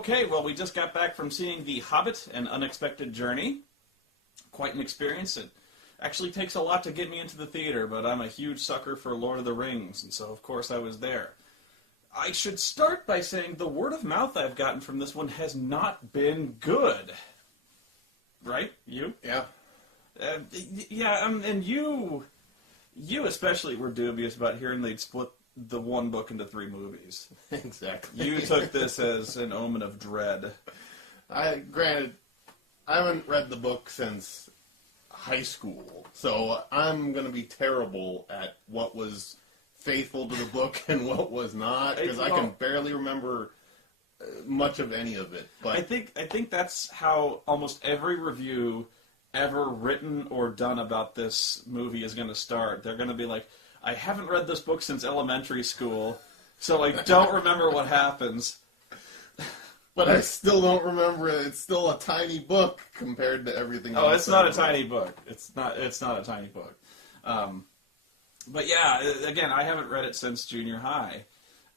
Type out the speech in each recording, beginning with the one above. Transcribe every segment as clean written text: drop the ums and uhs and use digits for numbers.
Okay, well, we just got back from seeing The Hobbit, An Unexpected Journey. Quite an experience. It actually takes a lot to get me into the theater, but I'm a huge sucker for Lord of the Rings, and so, of course, I was there. I should start by saying the word of mouth I've gotten from this one has not been good. Right? You? Yeah. And you especially were dubious about hearing they'd split the one book into 3 movies. Exactly. You took this as an omen of dread. Granted, I haven't read the book since high school, so I'm going to be terrible at what was faithful to the book and what was not, because I can barely remember much of any of it. But I think that's how almost every review ever written or done about this movie is going to start. They're going to be like, I haven't read this book since elementary school, so I don't remember what happens. But I still don't remember it. It's still a tiny book compared to everything else. Oh, it's not a tiny book. It's not a tiny book. But yeah, again, I haven't read it since junior high.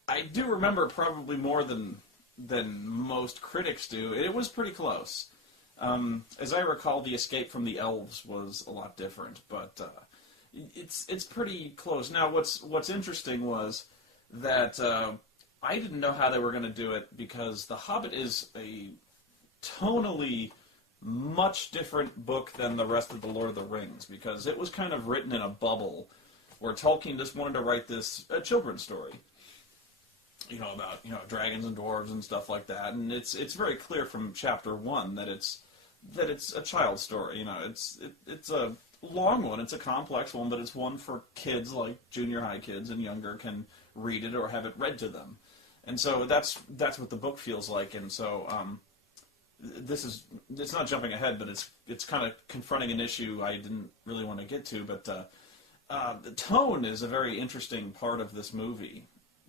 I do remember probably more than most critics do. It was pretty close. As I recall, the escape from the elves was a lot different, but it's pretty close. Now, what's interesting was that I didn't know how they were going to do it, because The Hobbit is a tonally much different book than the rest of the Lord of the Rings, because it was kind of written in a bubble where Tolkien just wanted to write this a children's story, about dragons and dwarves and stuff like that, and it's very clear from chapter 1 that it's a child's story. It's a long one, it's a complex one, but it's one for kids like junior high kids and younger can read it or have it read to them. And so that's what the book feels like. And so it's not jumping ahead, but it's kind of confronting an issue I didn't really want to get to. But the tone is a very interesting part of this movie,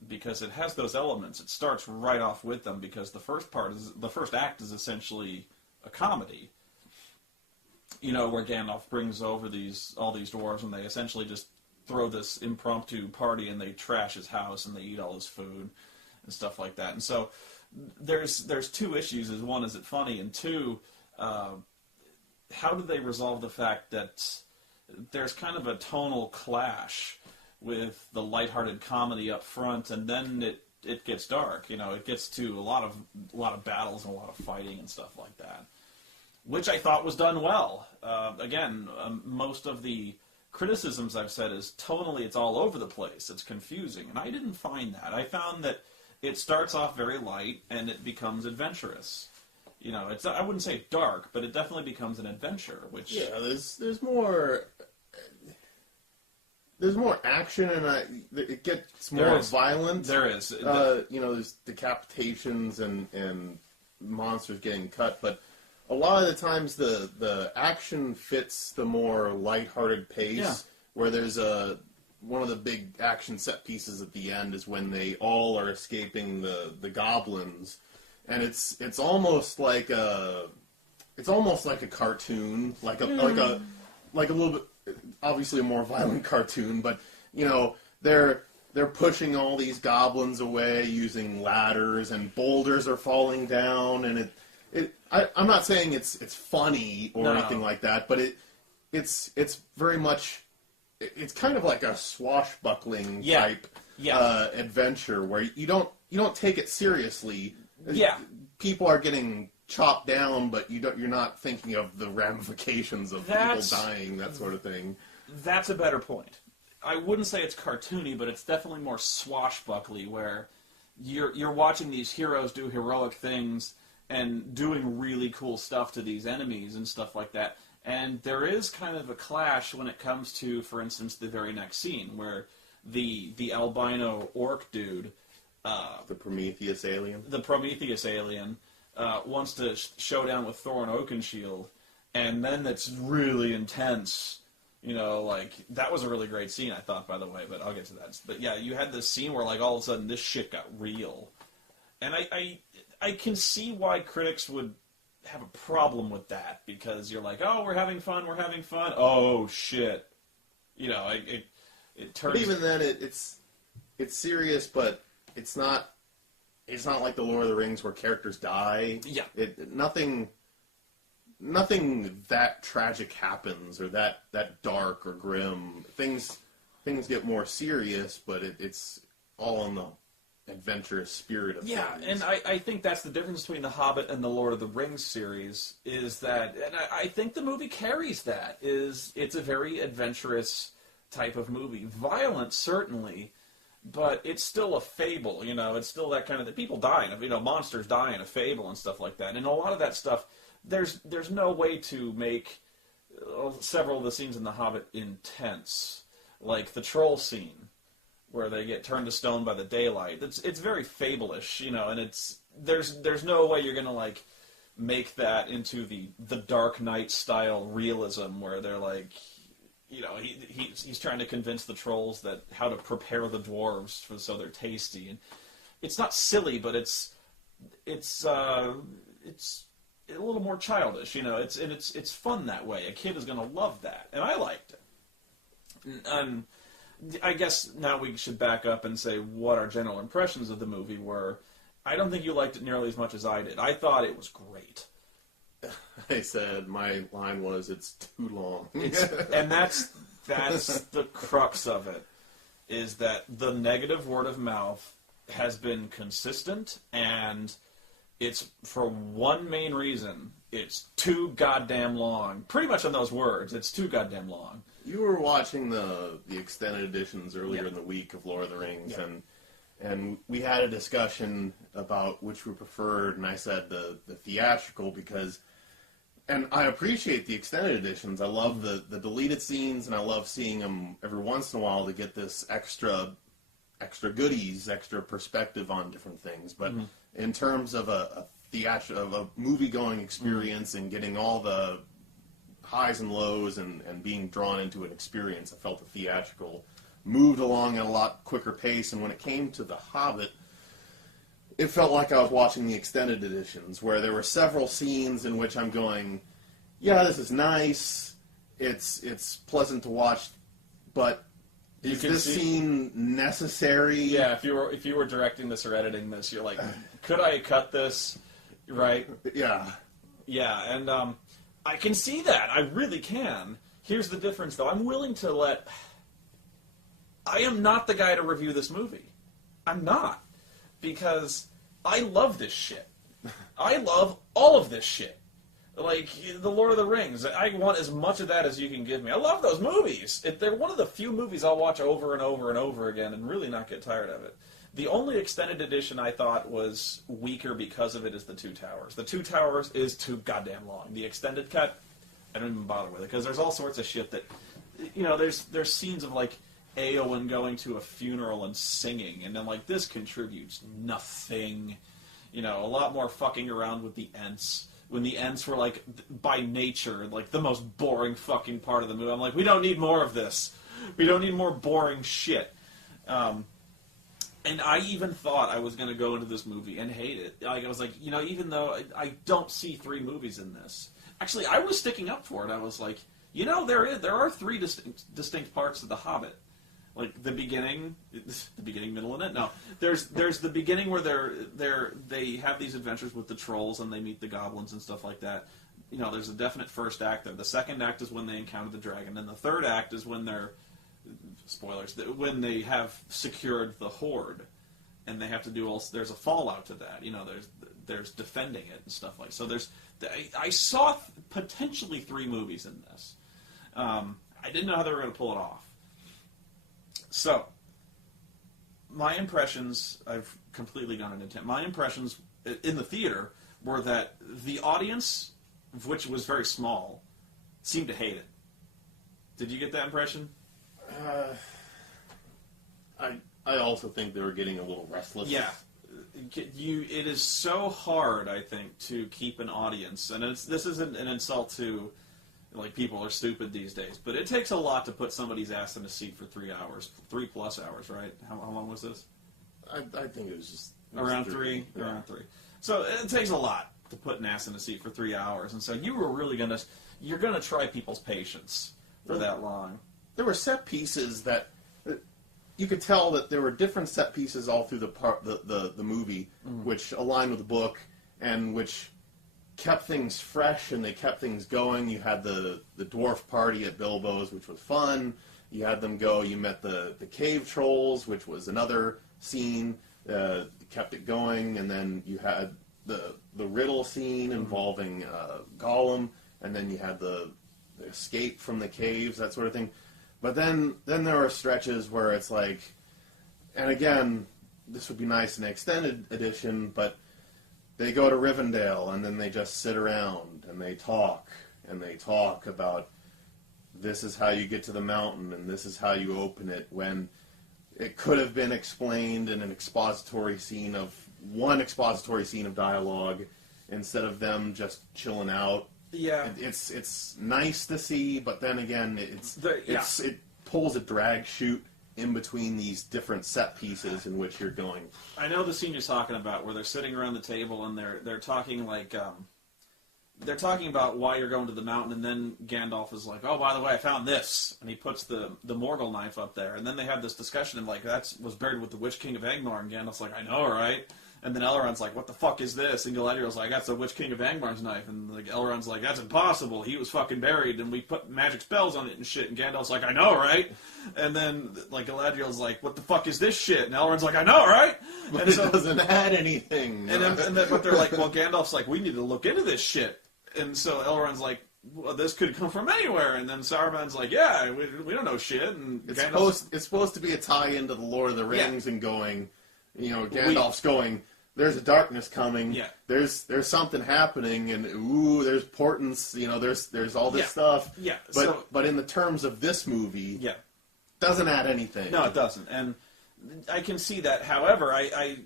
because it has those elements. It starts right off with them, because the first act is essentially a comedy. Where Gandalf brings over all these dwarves, and they essentially just throw this impromptu party, and they trash his house, and they eat all his food, and stuff like that. And so there's 2 issues. One, is it funny? And 2, how do they resolve the fact that there's kind of a tonal clash with the lighthearted comedy up front, and then it gets dark. It gets to a lot of battles and a lot of fighting and stuff like that, which I thought was done well. Most of the criticisms I've said is tonally it's all over the place. It's confusing, and I didn't find that. I found that it starts off very light and it becomes adventurous. I wouldn't say dark, but it definitely becomes an adventure. Which there's more action, and it gets more violent. There is. There's decapitations and monsters getting cut, but a lot of the times the action fits the more lighthearted pace, where there's one of the big action set pieces at the end is when they all are escaping the goblins, and it's almost like a cartoon, like a little bit, obviously a more violent cartoon, but they're pushing all these goblins away using ladders, and boulders are falling down, and I'm not saying it's funny or anything like that, but it's very much, it's kind of like a swashbuckling type adventure where you don't take it seriously. Yeah, people are getting chopped down, but you're not thinking of the ramifications of people dying, that sort of thing. That's a better point. I wouldn't say it's cartoony, but it's definitely more swashbuckly, where you're watching these heroes do heroic things and doing really cool stuff to these enemies and stuff like that. And there is kind of a clash when it comes to, for instance, the very next scene, where the albino orc dude, the Prometheus alien, wants to show down with Thorin Oakenshield, and then it's really intense. That was a really great scene, I thought, by the way, but I'll get to that. But yeah, you had this scene where, all of a sudden, this shit got real. And I can see why critics would have a problem with that, because you're like, oh, we're having fun. Oh, shit. It turns... But even then, it's serious, but it's not it's not like the Lord of the Rings where characters die. Yeah. Nothing that tragic happens or that dark or grim. Things get more serious, but it's all in the adventurous spirit of yeah, things. and I think that's the difference between the Hobbit and the Lord of the Rings series, is that, and I think the movie carries that, it's a very adventurous type of movie. Violent, certainly, but it's still a fable, it's still that kind of, people die in monsters die in a fable and stuff like that, and a lot of that stuff, there's no way to make several of the scenes in the Hobbit intense, like the troll scene, where they get turned to stone by the daylight. It's very fable-ish, and there's no way you're gonna make that into the Dark Knight style realism where they're he's trying to convince the trolls that how to prepare the dwarves so they're tasty, and it's not silly, but it's a little more childish, it's fun that way. A kid is gonna love that, and I liked it. And I guess now we should back up and say what our general impressions of the movie were. I don't think you liked it nearly as much as I did. I thought it was great. I said, my line was, it's too long. And that's the crux of it, is that the negative word of mouth has been consistent, and it's for one main reason. It's too goddamn long. Pretty much on those words, it's too goddamn long. You were watching the extended editions earlier in the week of Lord of the Rings, and we had a discussion about which we preferred, and I said the theatrical because, and I appreciate the extended editions. I love the deleted scenes, and I love seeing them every once in a while to get this extra goodies, extra perspective on different things. But in terms of a movie-going experience and getting all the highs and lows and being drawn into an experience, I felt the theatrical moved along at a lot quicker pace. And when it came to The Hobbit, it felt like I was watching the extended editions, where there were several scenes in which I'm going, yeah, this is nice, it's pleasant to watch, but is this scene necessary? Yeah, if you were directing this or editing this, you're like, could I cut this? Right? Yeah. Yeah, and I can see that. I really can. Here's the difference, though. I'm willing to I am not the guy to review this movie. I'm not. Because I love this shit. I love all of this shit. Like, The Lord of the Rings. I want as much of that as you can give me. I love those movies. They're one of the few movies I'll watch over and over and over again and really not get tired of it. The only extended edition I thought was weaker because of it is The Two Towers. The Two Towers is too goddamn long. The extended cut, I don't even bother with it, because there's all sorts of shit that, there's scenes of, Eowyn going to a funeral and singing, and then, this contributes nothing. A lot more fucking around with the Ents. When the Ents were, by nature, the most boring fucking part of the movie. I'm like, we don't need more of this. We don't need more boring shit. And I even thought I was going to go into this movie and hate it. I was like, even though I don't see 3 movies in this. Actually, I was sticking up for it. I was like, there are 3 distinct parts of The Hobbit. The beginning, middle, and end. No, there's the beginning where they have these adventures with the trolls and they meet the goblins and stuff like that. There's a definite first act there. The second act is when they encounter the dragon, and the third act is when they're, spoilers, when they have secured the hoard, and they have to do there's a fallout to that. There's defending it and stuff like. So I saw potentially 3 movies in this. I didn't know how they were going to pull it off. So, my impressions, I've completely gone into my impressions in the theater were that the audience, which was very small, seemed to hate it. Did you get that impression? I also think they were getting a little restless. Yeah. It is so hard, I think, to keep an audience, and this isn't an insult to people are stupid these days, but it takes a lot to put somebody's ass in a seat for 3 hours, 3+ hours, right? How long was this? I think it was just around 3. Yeah. Around 3. So it takes a lot to put an ass in a seat for 3 hours, and so you were really you're gonna try people's patience for that long. There were set pieces that you could tell that there were different set pieces all through the movie, which aligned with the book and which kept things fresh and they kept things going. You had the dwarf party at Bilbo's, which was fun. You had them go. You met the cave trolls, which was another scene. Kept it going, and then you had the riddle scene involving Gollum, and then you had the escape from the caves, that sort of thing. But then there are stretches where it's like, and again, this would be nice in the extended edition, but they go to Rivendell, and then they just sit around, and they talk about this is how you get to the mountain, and this is how you open it, when it could have been explained in an expository scene of dialogue instead of them just chilling out. Yeah, it's nice to see, but then again, it pulls a drag chute in between these different set pieces in which you're going. I know the scene you're talking about, where they're sitting around the table and they're talking like they're talking about why you're going to the mountain, and then Gandalf is like, "Oh, by the way, I found this," and he puts the Morgul knife up there, and then they have this discussion of like, "That was buried with the Witch King of Angmar," and Gandalf's like, "I know, right?" And then Elrond's like, "What the fuck is this?" And Galadriel's like, "That's the Witch King of Angmar's knife." And like Elrond's like, "That's impossible. He was fucking buried, and we put magic spells on it and shit." And Gandalf's like, "I know, right?" And then like Galadriel's like, "What the fuck is this shit?" And Elrond's like, "I know, right?" But and it doesn't add anything. But they're like, well, Gandalf's like, "We need to look into this shit." And so Elrond's like, well, this could come from anywhere. And then Saruman's like, yeah, we don't know shit. And it's supposed to be a tie into the Lord of the Rings, and going, Gandalf's going, there's a darkness coming. Yeah. There's something happening, and there's portents. There's all this stuff. Yeah. But in the terms of this movie, doesn't add anything. No, it doesn't. And I can see that. However, I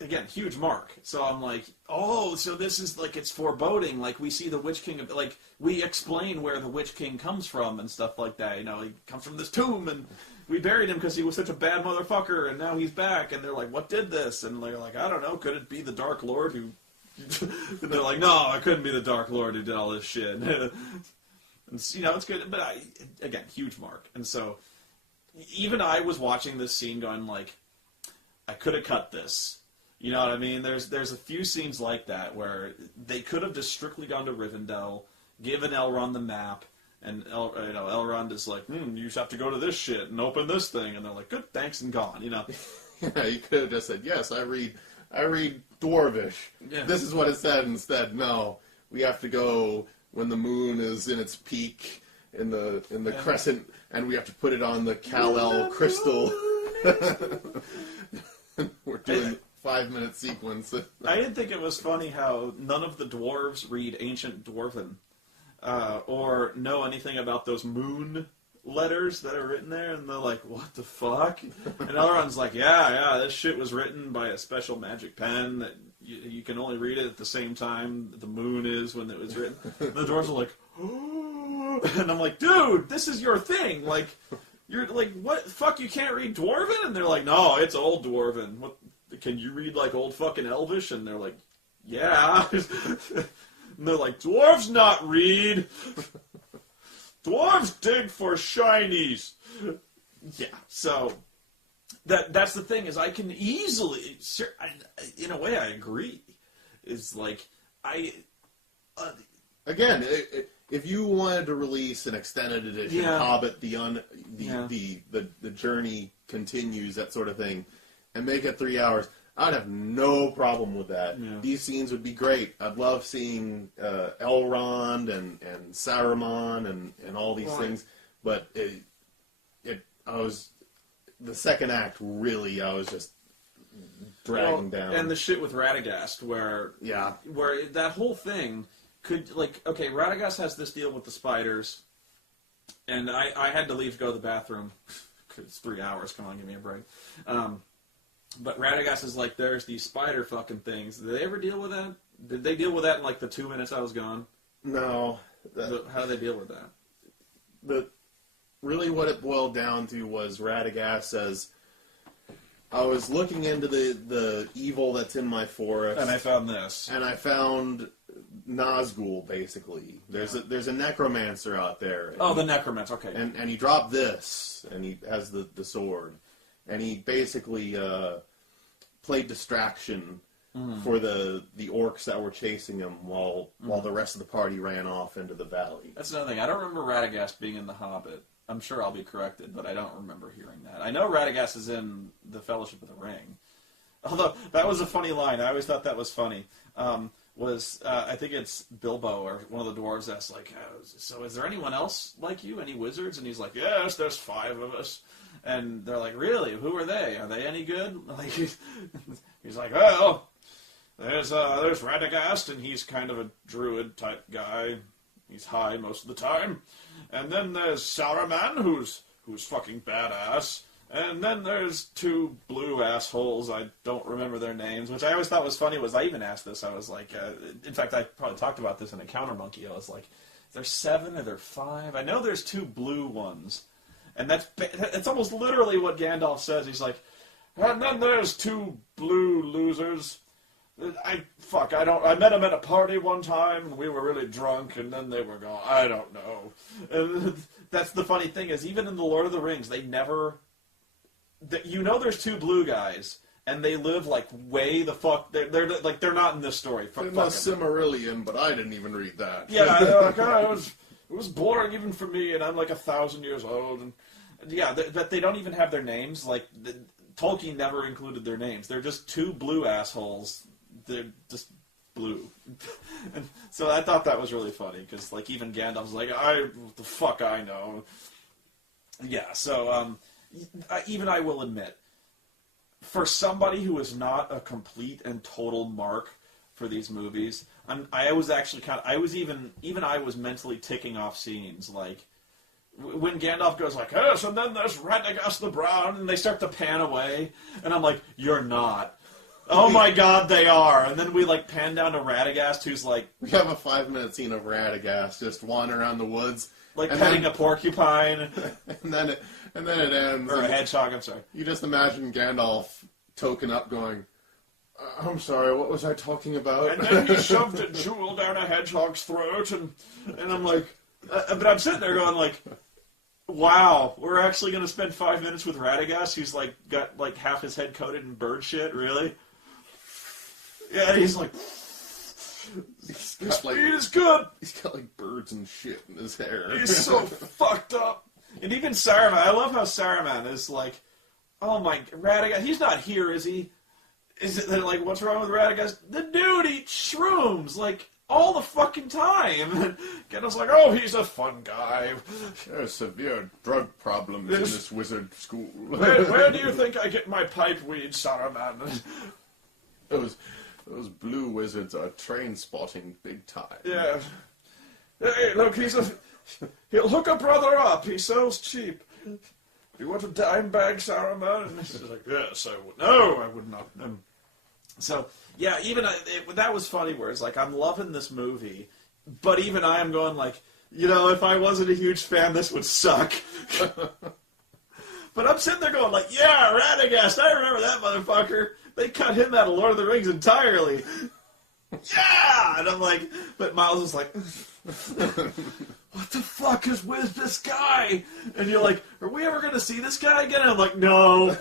again, huge mark. So I'm like, oh, so this is like, it's foreboding. Like, we see the Witch King, like, we explain where the Witch King comes from and stuff like that. He comes from this tomb, and we buried him because he was such a bad motherfucker, and now he's back. And they're like, what did this? And they're like, I don't know. Could it be the Dark Lord who... and they're like, no, it couldn't be the Dark Lord who did all this shit. And, it's good. But, again, huge mark. And so, even I was watching this scene going like, I could have cut this. You know what I mean? There's a few scenes like that where they could have just strictly gone to Rivendell, given Elrond the map, and Elrond is like, you just have to go to this shit and open this thing, and they're like, good, thanks, and gone. Yeah, you could have just said, yes, I read Dwarvish. Yeah. This is what it said instead. No, we have to go when the moon is in its peak in the crescent, and we have to put it on the Kal-El crystal. We're doing 5-minute sequence. I did think it was funny how none of the dwarves read Ancient Dwarven or know anything about those moon letters that are written there, and they're like, what the fuck? And Elrond's like, yeah, this shit was written by a special magic pen that you can only read it at the same time the moon is when it was written. And the dwarves are like, oh. And I'm like, dude, this is your thing. Like, you're like, what? Fuck, you can't read Dwarven? And they're like, no, it's Old Dwarven. What? Can you read, like, Old fucking Elvish? And they're like, yeah. And they're like, dwarves not read. Dwarves dig for shinies. Yeah, so that's the thing, is I can easily, in a way I agree, is like, again, if you wanted to release an extended edition, Hobbit, the journey continues, that sort of thing, and make it 3 hours, I'd have no problem with that. Yeah. These scenes would be great. I'd love seeing Elrond and Saruman and all these things. But the second act, really, I was just dragging down. And the shit with Radagast, where that whole thing could, like, okay, Radagast has this deal with the spiders, and I had to leave to go to the bathroom. It's 3 hours. Come on, give me a break. But Radagast is like, there's these spider fucking things. Did they ever deal with that? Did they deal with that in like the 2 minutes I was gone? No. How do they deal with that? Really what it boiled down to was Radagast says, I was looking into the evil that's in my forest. And I found this. And I found Nazgul, basically. There's a necromancer out there. The necromancer, okay. And he dropped this, and he has the sword. and he basically played distraction for the orcs that were chasing him while the rest of the party ran off into the valley. That's another thing. I don't remember Radagast being in The Hobbit. I'm sure I'll be corrected, but I don't remember hearing that. I know Radagast is in The Fellowship of the Ring. Although, that was a funny line. I always thought that was funny. I think it's Bilbo or one of the dwarves asks, like, so is there anyone else like you? Any wizards? And he's like, yes, there's 5 of us. And they're like, really? Who are they? Are they any good? Like, he's like, well, there's Radagast, and he's kind of a druid-type guy. He's high most of the time. And then there's Saruman, who's fucking badass. And then there's 2 blue assholes. I don't remember their names, which I always thought was funny. I even asked this. I was like, in fact, I probably talked about this in Encounter Monkey. I was like, is there 7 or there 5? I know there's 2 blue ones. And it's almost literally what Gandalf says. He's like, and then there's 2 blue losers. I met them at a party one time, and we were really drunk, and then they were gone. I don't know. And that's the funny thing is, even in the Lord of the Rings, they never... there's 2 blue guys, and they live like way the fuck. They're not in this story. In the Silmarillion, but I didn't even read that. Yeah, they're like, it was boring even for me, and I'm like 1,000 years old. And yeah, but they don't even have their names. Like Tolkien never included their names. They're just 2 blue assholes. They're just blue. And so I thought that was really funny because like even Gandalf's like, what the fuck I know. Yeah, so. Even I will admit, for somebody who is not a complete and total mark for these movies, I was actually I was mentally ticking off scenes like when Gandalf goes like, yes, and then there's Radagast the Brown, and they start to pan away, and I'm like, you're not. Oh my God, they are. And then we like pan down to Radagast, who's like, we have a 5-minute scene of Radagast just wandering around the woods, like petting a porcupine, and then it ends. Or a hedgehog, I'm sorry. You just imagine Gandalf token up going, I'm sorry, what was I talking about? And then he shoved a jewel down a hedgehog's throat, and I'm like... but I'm sitting there going like, wow, we're actually going to spend 5 minutes with Radagast, who's like got like half his head coated in bird shit, really? Yeah, and he's like... Speed is good! He's got like birds and shit in his hair. He's so fucked up. And even Saruman, I love how Saruman is like, oh my, Radagast, he's not here, is he? Is it like, what's wrong with Radagast? The dude eats shrooms, like, all the fucking time. And Gandalf's like, oh, he's a fun guy. There's severe drug problems in this wizard school. Where do you think I get my pipe weed, Saruman? Those blue wizards are train spotting big time. Yeah. Hey, look, he'll hook a brother up. He sells cheap. You want a dime bag, Saruman? And he's like, yes, I would. No, I would not. So, yeah, even that was funny where it's like, I'm loving this movie, but even I am going like, if I wasn't a huge fan, this would suck. But I'm sitting there going like, yeah, Radagast, I remember that motherfucker. They cut him out of Lord of the Rings entirely. Yeah! And I'm like, but Miles is like, what the fuck is with this guy? And you're like, are we ever going to see this guy again? And I'm like, no.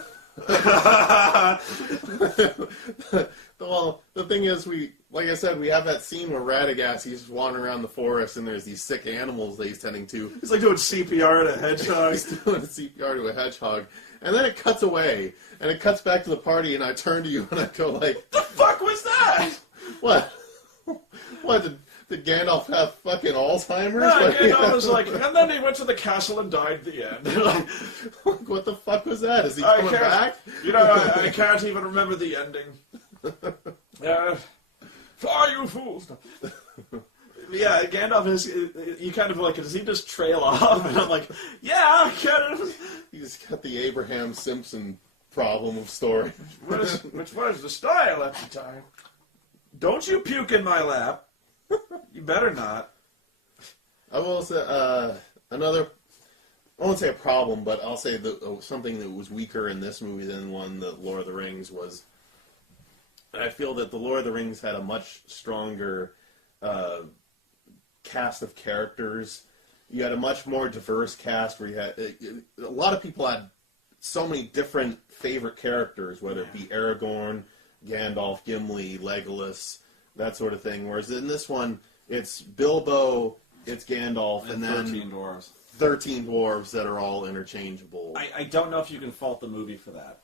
Well, the thing is, like I said, we have that scene where Radagast, he's wandering around the forest, and there's these sick animals that he's tending to. He's like doing CPR to a hedgehog. He's doing CPR to a hedgehog. And then it cuts away, and it cuts back to the party, and I turn to you, and I go like... What the fuck was that? What? What, did Gandalf have fucking Alzheimer's? No, Gandalf was like, and then he went to the castle and died at the end. Like, what the fuck was that? Is he coming back? I can't even remember the ending. You fools. Yeah, Gandalf is, you kind of like, does he just trail off? And I'm like, yeah, kind of. He's got the Abraham Simpson problem of story. Which was the style at the time. Don't you puke in my lap. You better not. I will say, another, I won't say a problem, but I'll say something that was weaker in this movie than one that Lord of the Rings was. I feel that the Lord of the Rings had a much stronger cast of characters. You had a much more diverse cast where you had a lot of people had so many different favorite characters, whether it be Aragorn, Gandalf, Gimli, Legolas, that sort of thing. Whereas in this one, it's Bilbo, it's Gandalf, and then 13 dwarves. 13 dwarves that are all interchangeable. I don't know if you can fault the movie for that,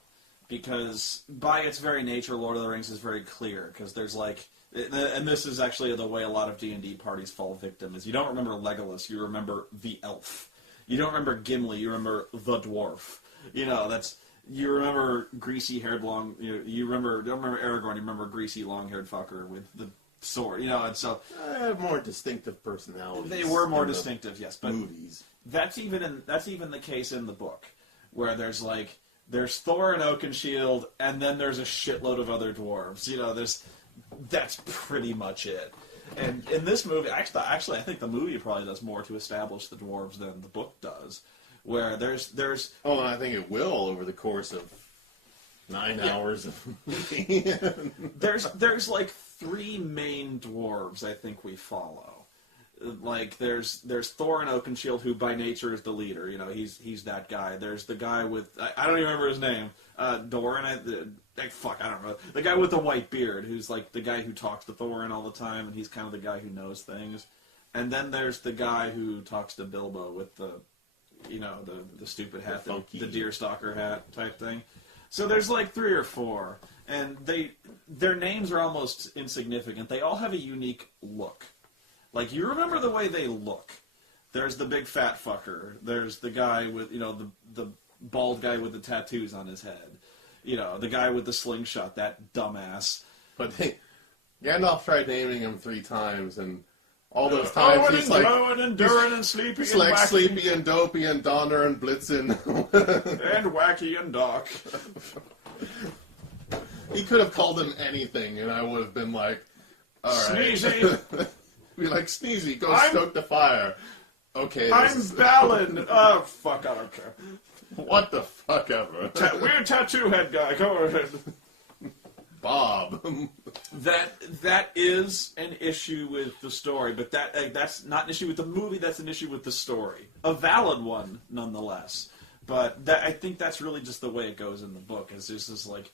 because by its very nature, Lord of the Rings is very clear, because there's like, and this is actually the way a lot of D&D parties fall victim, is you don't remember Legolas, you remember the elf. You don't remember Gimli, you remember the dwarf. You know, that's, you remember greasy-haired long, you remember, don't remember Aragorn, you remember greasy long-haired fucker with the sword, you know, and so... I have more distinctive personalities. They were more distinctive, yes, but... Movies. That's even the case in the book, where there's Thor and Oakenshield, and then there's a shitload of other dwarves. You know, that's pretty much it. And in this movie, actually, I think the movie probably does more to establish the dwarves than the book does. Where there's oh, and I think it will over the course of 9 hours of movie. there's like 3 main dwarves I think we follow. Like there's Thor and Oakenshield, who by nature is the leader. You know, he's that guy. There's the guy with I don't even remember his name. Doran. I don't know. The guy with the white beard, who's like the guy who talks to Thorin all the time, and he's kind of the guy who knows things. And then there's the guy who talks to Bilbo with the, you know, the stupid hat, the deerstalker hat type thing. So there's like 3 or 4, and their names are almost insignificant. They all have a unique look. Like, you remember the way they look. There's the big fat fucker. There's the guy with, you know, the bald guy with the tattoos on his head. You know, the guy with the slingshot, that dumbass. But Gandalf tried naming him 3 times, and all those times Owen he's and like... Glowing and Durin and Sleepy He's and like Wacky. Sleepy and Dopey and Donner and Blitzen. And Wacky and Doc. He could have called him anything, and I would have been like, all right. Sneezy. Be like, Sneezy, go stoke the fire. Okay. I'm Balin. Oh, fuck, I don't care. What the fuck ever. Weird tattoo head guy, go ahead. Bob. That is an issue with the story, but that's not an issue with the movie, that's an issue with the story. A valid one, nonetheless. But I think that's really just the way it goes in the book, is there's this, like,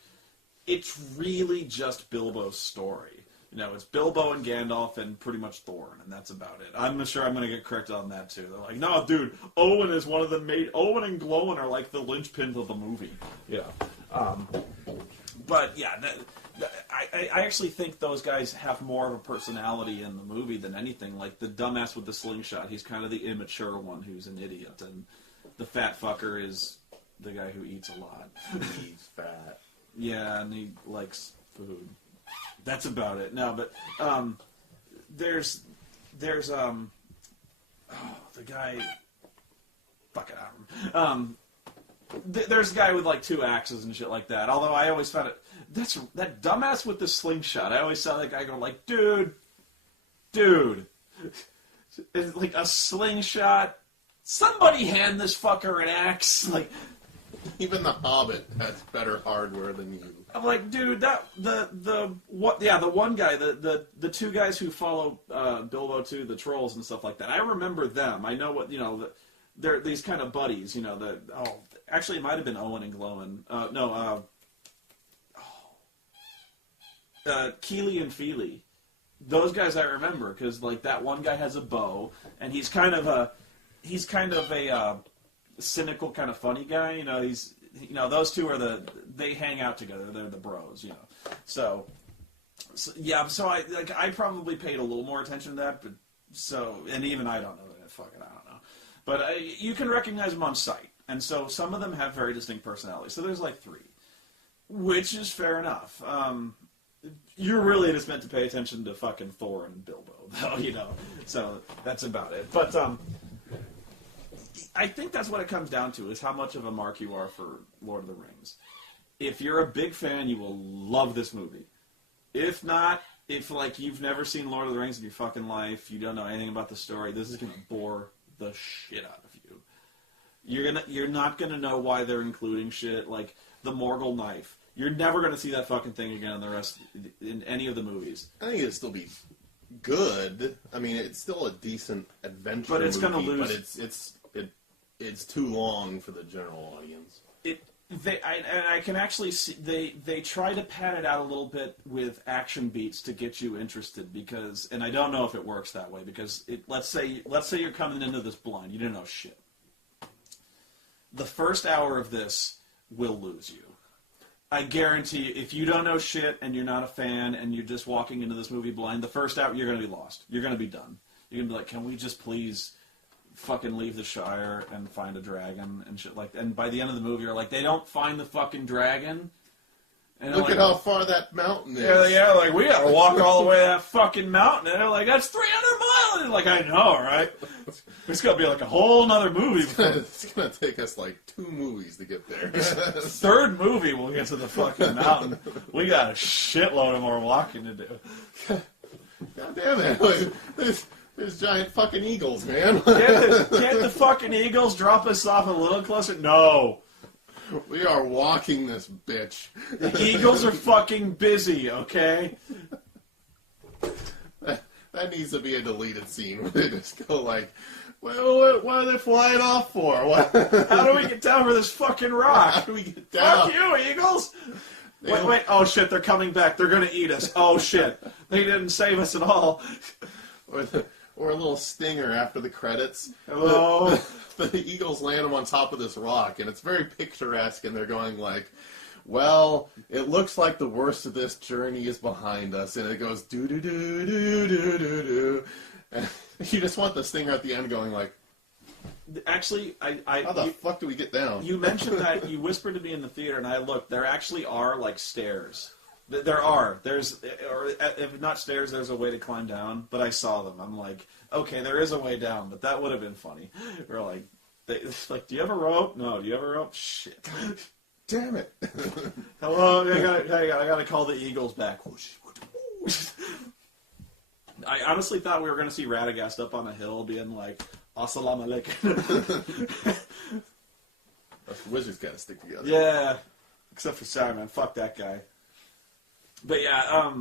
it's really just Bilbo's story. You know, it's Bilbo and Gandalf and pretty much Thorin, and that's about it. I'm sure I'm going to get corrected on that, too. They're like, no, dude, Owen is one of the Owen and Glowin are like the linchpins of the movie. Yeah. But, yeah, I actually think those guys have more of a personality in the movie than anything. Like, the dumbass with the slingshot, he's kind of the immature one who's an idiot, and the fat fucker is the guy who eats a lot. He's fat. Yeah, and he likes food. That's about it. No, but there's the guy. Fuck it, I don't know. There's a guy with like 2 axes and shit like that. Although I always found it. That dumbass with the slingshot. I always saw that guy go like, dude, it's like a slingshot. Somebody hand this fucker an axe. Like, even the Hobbit has better hardware than you. I'm like, dude, the one guy, the 2 guys who follow Bilbo to the trolls and stuff like that. I remember them. I know what, you know, they're these kind of buddies, you know. Actually, it might have been Owen and Glowin. Keely and Feely. Those guys I remember because like that one guy has a bow and he's kind of a cynical kind of funny guy. You know, those 2 are they hang out together. They're the bros, you know. So yeah, so I probably paid a little more attention to that, but and even I don't know that. Fuck it, I don't know. But you can recognize them on sight, and so some of them have very distinct personalities. So there's like 3, which is fair enough. You're really just meant to pay attention to fucking Thor and Bilbo, though, you know. So that's about it. But I think that's what it comes down to, is how much of a mark you are for Lord of the Rings. If you're a big fan, you will love this movie. If not, if like you've never seen Lord of the Rings in your fucking life, you don't know anything about the story, this is gonna bore the shit out of you. You're not gonna know why they're including shit like the Morgul knife. You're never gonna see that fucking thing again in any of the movies. I think it'd still be good. I mean, it's still a decent adventure but it's movie, gonna lose. But it's too long for the general audience. I can actually see they try to pad it out a little bit with action beats to get you interested because, and I don't know if it works that way because let's say you're coming into this blind, you didn't know shit. The first hour of this will lose you. I guarantee you, if you don't know shit and you're not a fan and you're just walking into this movie blind, the first hour you're going to be lost. You're going to be done. You're going to be like, can we just please fucking leave the Shire and find a dragon and shit like that. And by the end of the movie, you're like, they don't find the fucking dragon. And look like, at how far that mountain is. Yeah, like, we gotta walk all the way to that fucking mountain. And they're like, that's 300 miles. And like, I know, right? It's gonna be like a whole nother movie. It's gonna take us like 2 movies to get there. Third movie, we'll get to the fucking mountain. We got a shitload of more walking to do. God damn it. Like, there's giant fucking eagles, man. Can't the fucking eagles drop us off a little closer? No. We are walking this bitch. The eagles are fucking busy, okay? That needs to be a deleted scene where they just go like, well, what are they flying off for? How do we get down for this fucking rock? How do we get down? Fuck you, eagles! Wait, oh shit, they're coming back. They're gonna eat us. Oh shit. They didn't save us at all. Or a little stinger after the credits. Hello? The eagles land them on top of this rock, and it's very picturesque, and they're going like, well, it looks like the worst of this journey is behind us, and it goes do-do-do-do-do-do-do-do. And you just want the stinger at the end going like, actually, how the fuck do we get down? You mentioned that, you whispered to me in the theater, and I looked, there actually are, like, stairs. There are. There's, or if not stairs, there's a way to climb down, but I saw them. I'm like, okay, there is a way down, but that would have been funny. We're like, do you have a rope? No, do you have a rope? Shit. Damn it. Hello, I gotta call the eagles back. I honestly thought we were gonna see Radagast up on a hill being like, Assalamu alaikum. Wizards gotta stick together. Yeah. Except for Saruman. Fuck that guy. But yeah,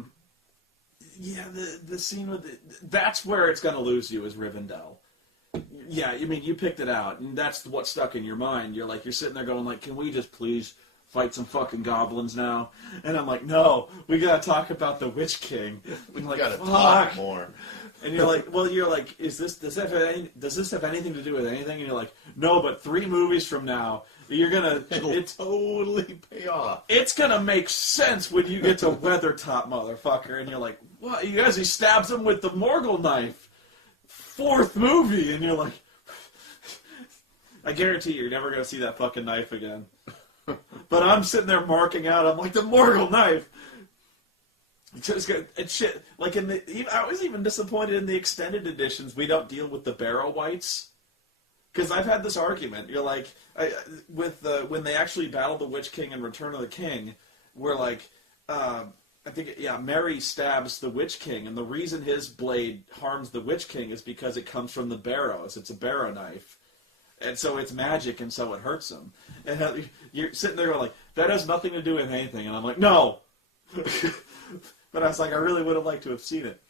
the scene with that's where it's gonna lose you is Rivendell. Yeah, I mean, you picked it out, and that's what stuck in your mind. You're sitting there going like, can we just please fight some fucking goblins now? And I'm like, no, we gotta talk about the Witch King. We like, gotta talk more. And you're like, does this have anything to do with anything? And you're like, no, but 3 movies from now, It'll totally pay off. It's gonna make sense when you get to Weathertop, motherfucker. And you're like, what? You guys, he stabs him with the Morgul knife. 4th movie, and you're like, I guarantee you're never gonna see that fucking knife again. But I'm sitting there marking out. I'm like, the Morgul knife. It's shit. Like I was even disappointed in the extended editions. We don't deal with the Barrow Wights. Because I've had this argument. You're like, when they actually battle the Witch King in Return of the King, we're like, I think, Merry stabs the Witch King, and the reason his blade harms the Witch King is because it comes from the barrows. It's a barrow knife. And so it's magic, and so it hurts him. And you're sitting there going like, that has nothing to do with anything. And I'm like, no! But I was like, I really would have liked to have seen it.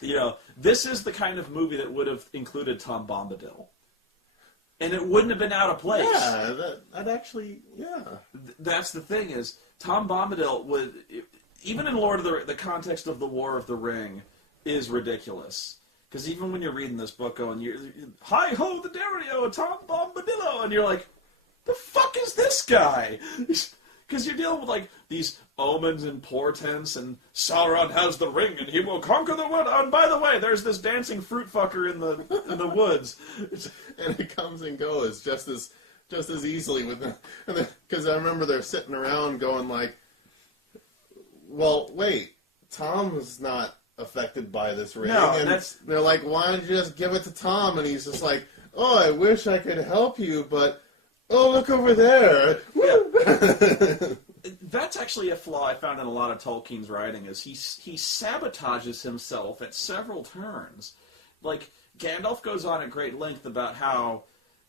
You know, this is the kind of movie that would have included Tom Bombadil. And it wouldn't have been out of place. Yeah, that actually, yeah. That's the thing is, Tom Bombadil would, even in Lord of the context of the War of the Ring, is ridiculous. Because even when you're reading this book going, hi ho the Dario, Tom Bombadillo, and you're like, the fuck is this guy? Because you're dealing with like these omens and portents, and Sauron has the ring, and he will conquer the world. And by the way, there's this dancing fruit fucker in the woods, and it comes and goes just as easily with them. Because I remember they're sitting around going like, well, wait, Tom's not affected by this ring. No, and they're like, why don't you just give it to Tom? And he's just like, oh, I wish I could help you, but oh, look over there. Yeah. That's actually a flaw I found in a lot of Tolkien's writing, is he sabotages himself at several turns. Like, Gandalf goes on at great length about how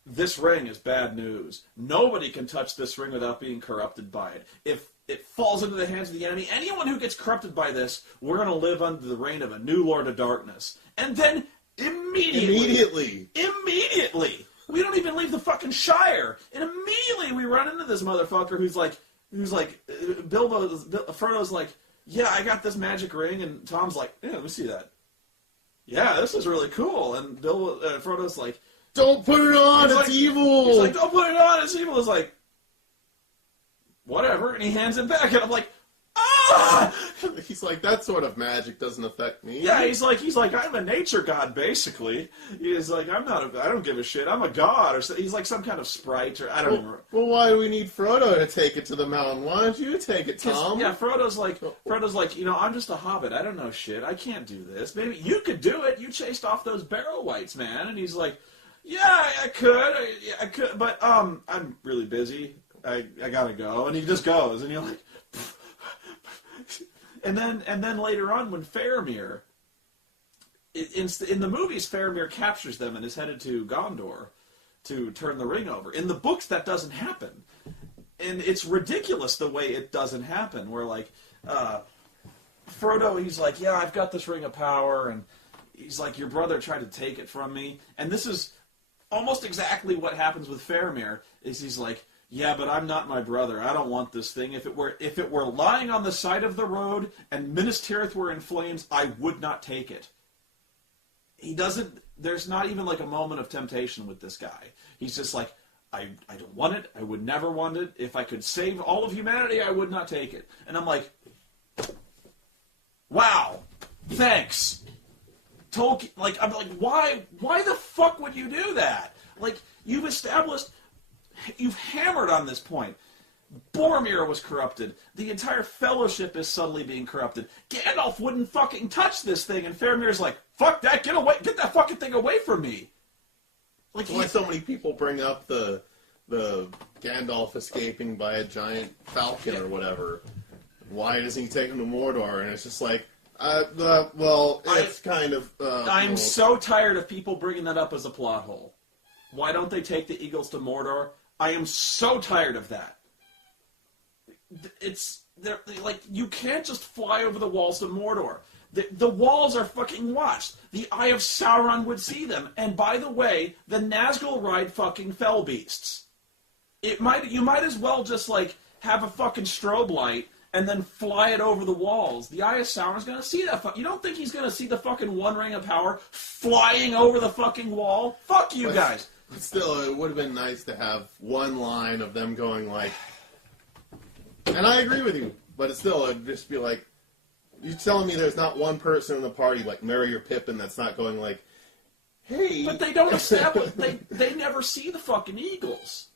this ring is bad news. Nobody can touch this ring without being corrupted by it. If it falls into the hands of the enemy, anyone who gets corrupted by this, we're going to live under the reign of a new Lord of Darkness. And then immediately, We don't even leave the fucking Shire, and immediately we run into this motherfucker who's like, Frodo's like, yeah, I got this magic ring, and Tom's like, yeah, let me see that. Yeah, this is really cool, and Frodo's like, don't put it on, it's evil! He's like, don't put it on, it's evil. It's like, whatever, and he hands it back, and I'm like, ah! He's like, that sort of magic doesn't affect me. Yeah, he's like, I'm a nature god, basically. He's like, I don't give a shit, I'm a god, or so, he's like some kind of sprite, or I don't remember. Well, why do we need Frodo to take it to the mountain? Why don't you take it, Tom? Yeah, Frodo's like, I'm just a hobbit, I don't know shit, I can't do this. Maybe you could do it, you chased off those barrow wights, man. And he's like, yeah, I could, but, I'm really busy, I gotta go. And he just goes, and you're like, And then later on, when Faramir, in the movies, Faramir captures them and is headed to Gondor to turn the ring over. In the books, that doesn't happen, and it's ridiculous the way it doesn't happen. Where like Frodo, he's like, yeah, I've got this ring of power, and he's like, your brother tried to take it from me, and this is almost exactly what happens with Faramir. Is he's like, yeah, but I'm not my brother. I don't want this thing. If it were lying on the side of the road and Minas Tirith were in flames, I would not take it. He doesn't. There's not even like a moment of temptation with this guy. He's just like, I don't want it. I would never want it. If I could save all of humanity, I would not take it. And I'm like, wow, thanks, Tolkien. Like, I'm like, why the fuck would you do that? Like, you've hammered on this point. Boromir was corrupted. The entire Fellowship is subtly being corrupted. Gandalf wouldn't fucking touch this thing, and Faramir's like, fuck that, get that fucking thing away from me. Like, why so many people bring up the Gandalf escaping by a giant falcon or whatever. Why doesn't he take him to Mordor? And it's just like, it's kind of... I'm so tired of people bringing that up as a plot hole. Why don't they take the eagles to Mordor? I am so tired of that. Like, you can't just fly over the walls to Mordor. The walls are fucking watched. The Eye of Sauron would see them. And by the way, the Nazgul ride fucking fell beasts. You might as well just like have a fucking strobe light and then fly it over the walls. The Eye of Sauron's gonna see that. You don't think he's gonna see the fucking One Ring of Power flying over the fucking wall? Fuck you guys. But still, it would have been nice to have one line of them going like, and I agree with you, but still, it'd just be like, you're telling me there's not one person in the party, like Merry or Pippin, that's not going like, hey. But they don't establish, they never see the fucking eagles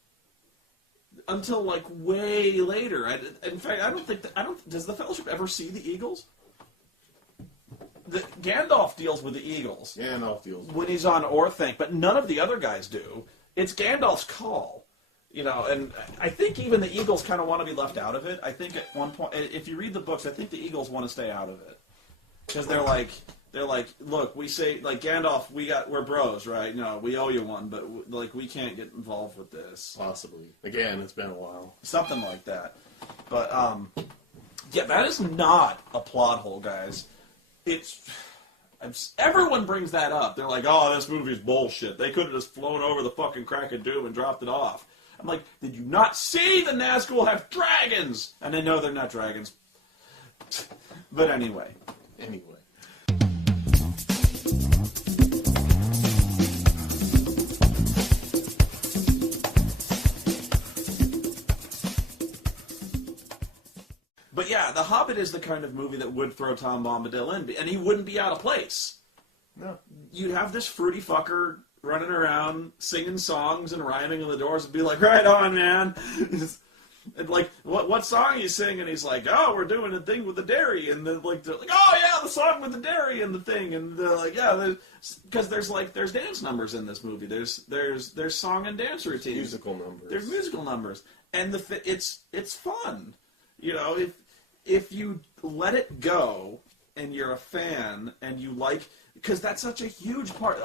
until like way later. In fact, does the Fellowship ever see the eagles? Gandalf deals with the eagles. Gandalf deals when he's on Orthanc, but none of the other guys do. It's Gandalf's call, and I think even the eagles kind of want to be left out of it. I think at one point, if you read the books, I think the eagles want to stay out of it because they're like, look, we say like Gandalf, we're bros, right? We owe you one, but like we can't get involved with this. Possibly. Again, it's been a while. Something like that, but yeah, that is not a plot hole, guys. Everyone brings that up. They're like, oh, this movie's bullshit. They could have just flown over the fucking crack of doom and dropped it off. I'm like, did you not see the Nazgul have dragons? And they know they're not dragons. But anyway. But yeah, The Hobbit is the kind of movie that would throw Tom Bombadil in, and he wouldn't be out of place. No. You'd have this fruity fucker running around, singing songs and rhyming, and the doors would be like, right on, man. And like, what song are you singing? And he's like, oh, we're doing a thing with the dairy. And then like, they're like, oh yeah, the song with the dairy and the thing. And they're like, yeah, because there's dance numbers in this movie. There's song and dance routines. Musical numbers. There's musical numbers, and it's fun. If you let it go and you're a fan and you like, because that's such a huge part.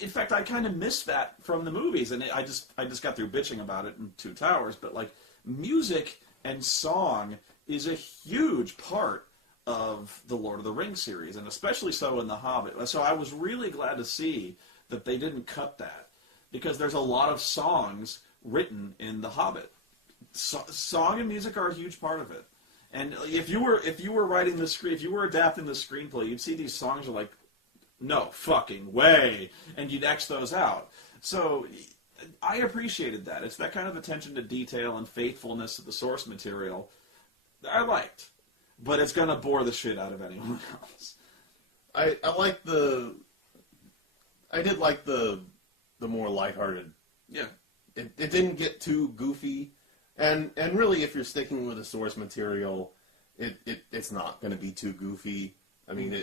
In fact, I kind of missed that from the movies, and I just got through bitching about it in Two Towers. But like, music and song is a huge part of the Lord of the Rings series, and especially so in The Hobbit. So I was really glad to see that they didn't cut that. because there's a lot of songs written in The Hobbit. Song and music are a huge part of it. And if you were writing the if you were adapting the screenplay, you'd see these songs are like, no fucking way, and you'd X those out. So I appreciated that. It's that kind of attention to detail and faithfulness to the source material that I liked. But it's gonna bore the shit out of anyone else. I did like the more lighthearted. Yeah. It didn't get too goofy, and really, if you're sticking with the source material, it's not going to be too goofy. I mean,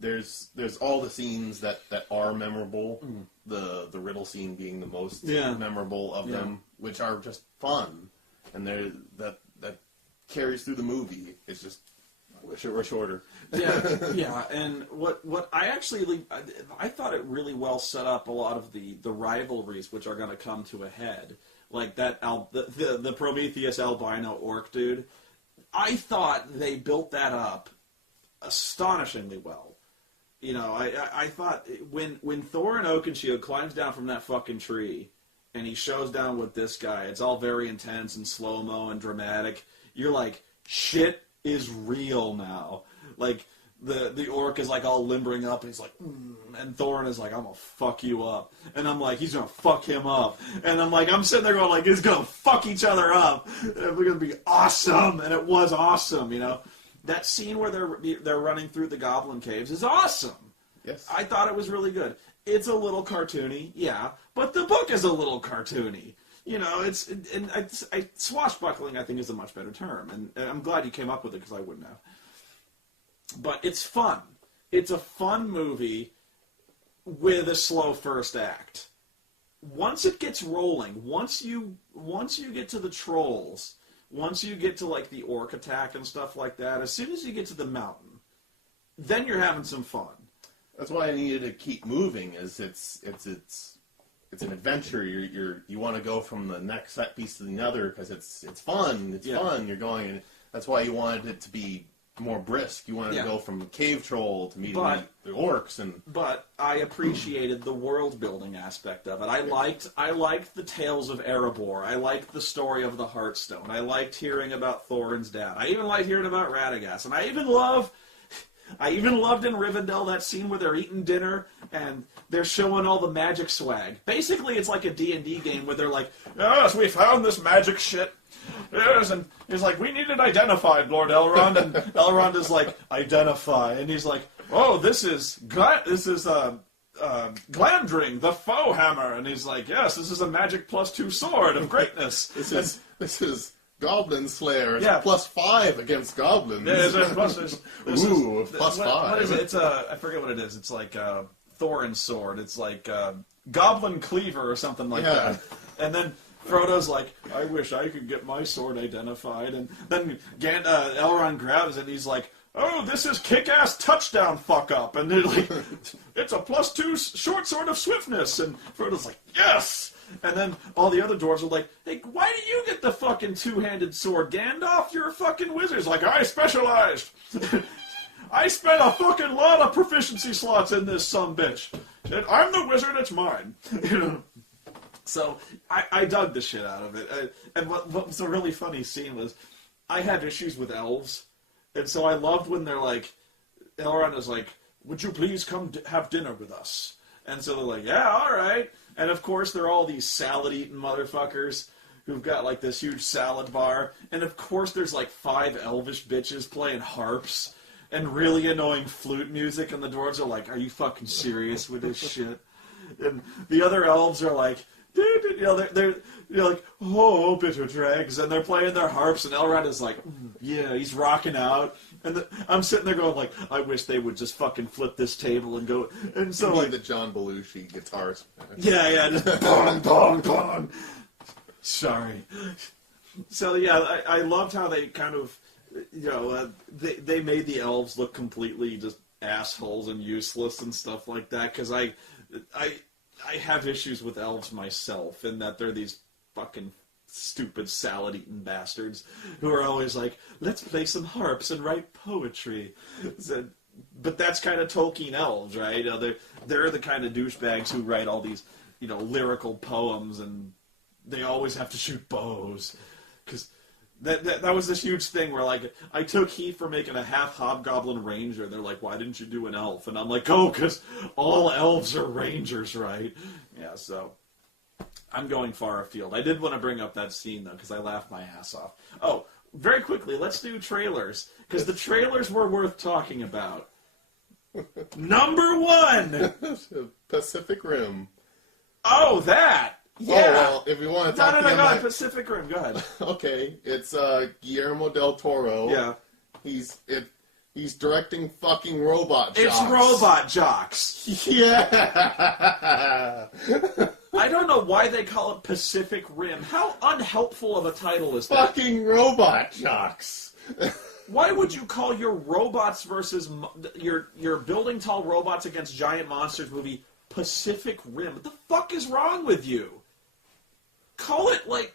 there's all the scenes that are memorable. The riddle scene being the most memorable of them, which are just fun, and that carries through the movie. It's just I wish it were shorter. Yeah, and what I actually I thought it really well set up a lot of the rivalries which are going to come to a head, like that the Prometheus albino orc dude. I thought they built that up astonishingly well. You know, I thought when Thorin Oakenshield climbs down from that fucking tree and he shows down with this guy, it's all very intense and slow-mo and dramatic. You're like, shit is real now. Like, the orc is like all limbering up and he's like, and Thorin is like, I'm gonna fuck you up. And I'm like, he's gonna fuck him up. And I'm sitting there going like, he's gonna fuck each other up. We're gonna be awesome. And it was awesome, you know. That scene where they're running through the goblin caves is awesome. Yes. I thought it was really good. It's a little cartoony, yeah, but the book is a little cartoony. You know, swashbuckling, I think, is a much better term, and I'm glad you came up with it because I wouldn't have. But it's fun. It's a fun movie with a slow first act. Once it gets rolling, once you get to the trolls, once you get to like the orc attack and stuff like that, as soon as you get to the mountain, then you're having some fun. That's why I needed to keep moving. Is it's an adventure. You want to go from the next set piece to the other because it's fun. It's fun. You're going, and that's why you wanted it to be more brisk. You wanted to go from cave troll to meeting the orcs, But I appreciated the world building aspect of it. I liked the tales of Erebor. I liked the story of the Heartstone. I liked hearing about Thorin's dad. I even liked hearing about Radagast, and I even loved in Rivendell that scene where they're eating dinner and they're showing all the magic swag. Basically, it's like a D&D game where they're like, yes, we found this magic shit. Yes, and he's like, we need it identified, Lord Elrond. And Elrond is like, identify. And he's like, oh, this is Glandring, the foe hammer. And he's like, yes, this is a magic +2 sword of greatness. This is Goblin Slayer. It's +5 against goblins. Yeah, +5. What is it? It's I forget what it is. It's like Thorin's sword. It's like Goblin Cleaver or something like that. And then Frodo's like, I wish I could get my sword identified. And then Elrond grabs it and he's like, oh, this is kick-ass touchdown fuck-up. And they're like, it's a +2 short sword of swiftness. And Frodo's like, yes! And then all the other dwarves are like, hey, why do you get the fucking two-handed sword? Gandalf, you're a fucking wizard. He's like, I specialized. I spent a fucking lot of proficiency slots in this sumbitch. I'm the wizard, it's mine. You know? So I dug the shit out of it. And what was a really funny scene was I had issues with elves. And so I loved when they're like, Elrond is like, would you please come have dinner with us? And so they're like, yeah, all right. And of course, they're all these salad-eating motherfuckers who've got like this huge salad bar. And of course, there's like 5 elvish bitches playing harps and really annoying flute music. And the dwarves are like, are you fucking serious with this shit? And the other elves are like, you know, they're like, oh, bitter dregs. And they're playing their harps. And Elrond is like, yeah, he's rocking out. And I'm sitting there going like, I wish they would just fucking flip this table and go. And so like the John Belushi guitars. Yeah, just bong, bong, bong. Sorry. So yeah, I loved how they kind of, you know, they made the elves look completely just assholes and useless and stuff like that. Because I have issues with elves myself in that they're these fucking stupid salad-eating bastards who are always like, let's play some harps and write poetry. But that's kind of Tolkien elves, right? They're the kind of douchebags who write all these lyrical poems, and they always have to shoot bows. Because that was this huge thing where, like, I took heat for making a half hobgoblin ranger. They're like, why didn't you do an elf? And I'm like, oh, because all elves are rangers, right? Yeah, so I'm going far afield. I did want to bring up that scene, though, because I laughed my ass off. Oh, very quickly, let's do trailers, because the trailers were worth talking about. Number 1! Pacific Rim. Oh, that! Yeah! Oh, well, if you want to talk No, Pacific Rim, go ahead. Okay, it's Guillermo del Toro. Yeah. He's directing fucking Robot Jocks. It's Robot Jocks. Yeah! I don't know why they call it Pacific Rim. How unhelpful of a title is that? Fucking Robot Jocks. Why would you call your robots versus your building tall robots against giant monsters movie Pacific Rim? What the fuck is wrong with you? Call it, like,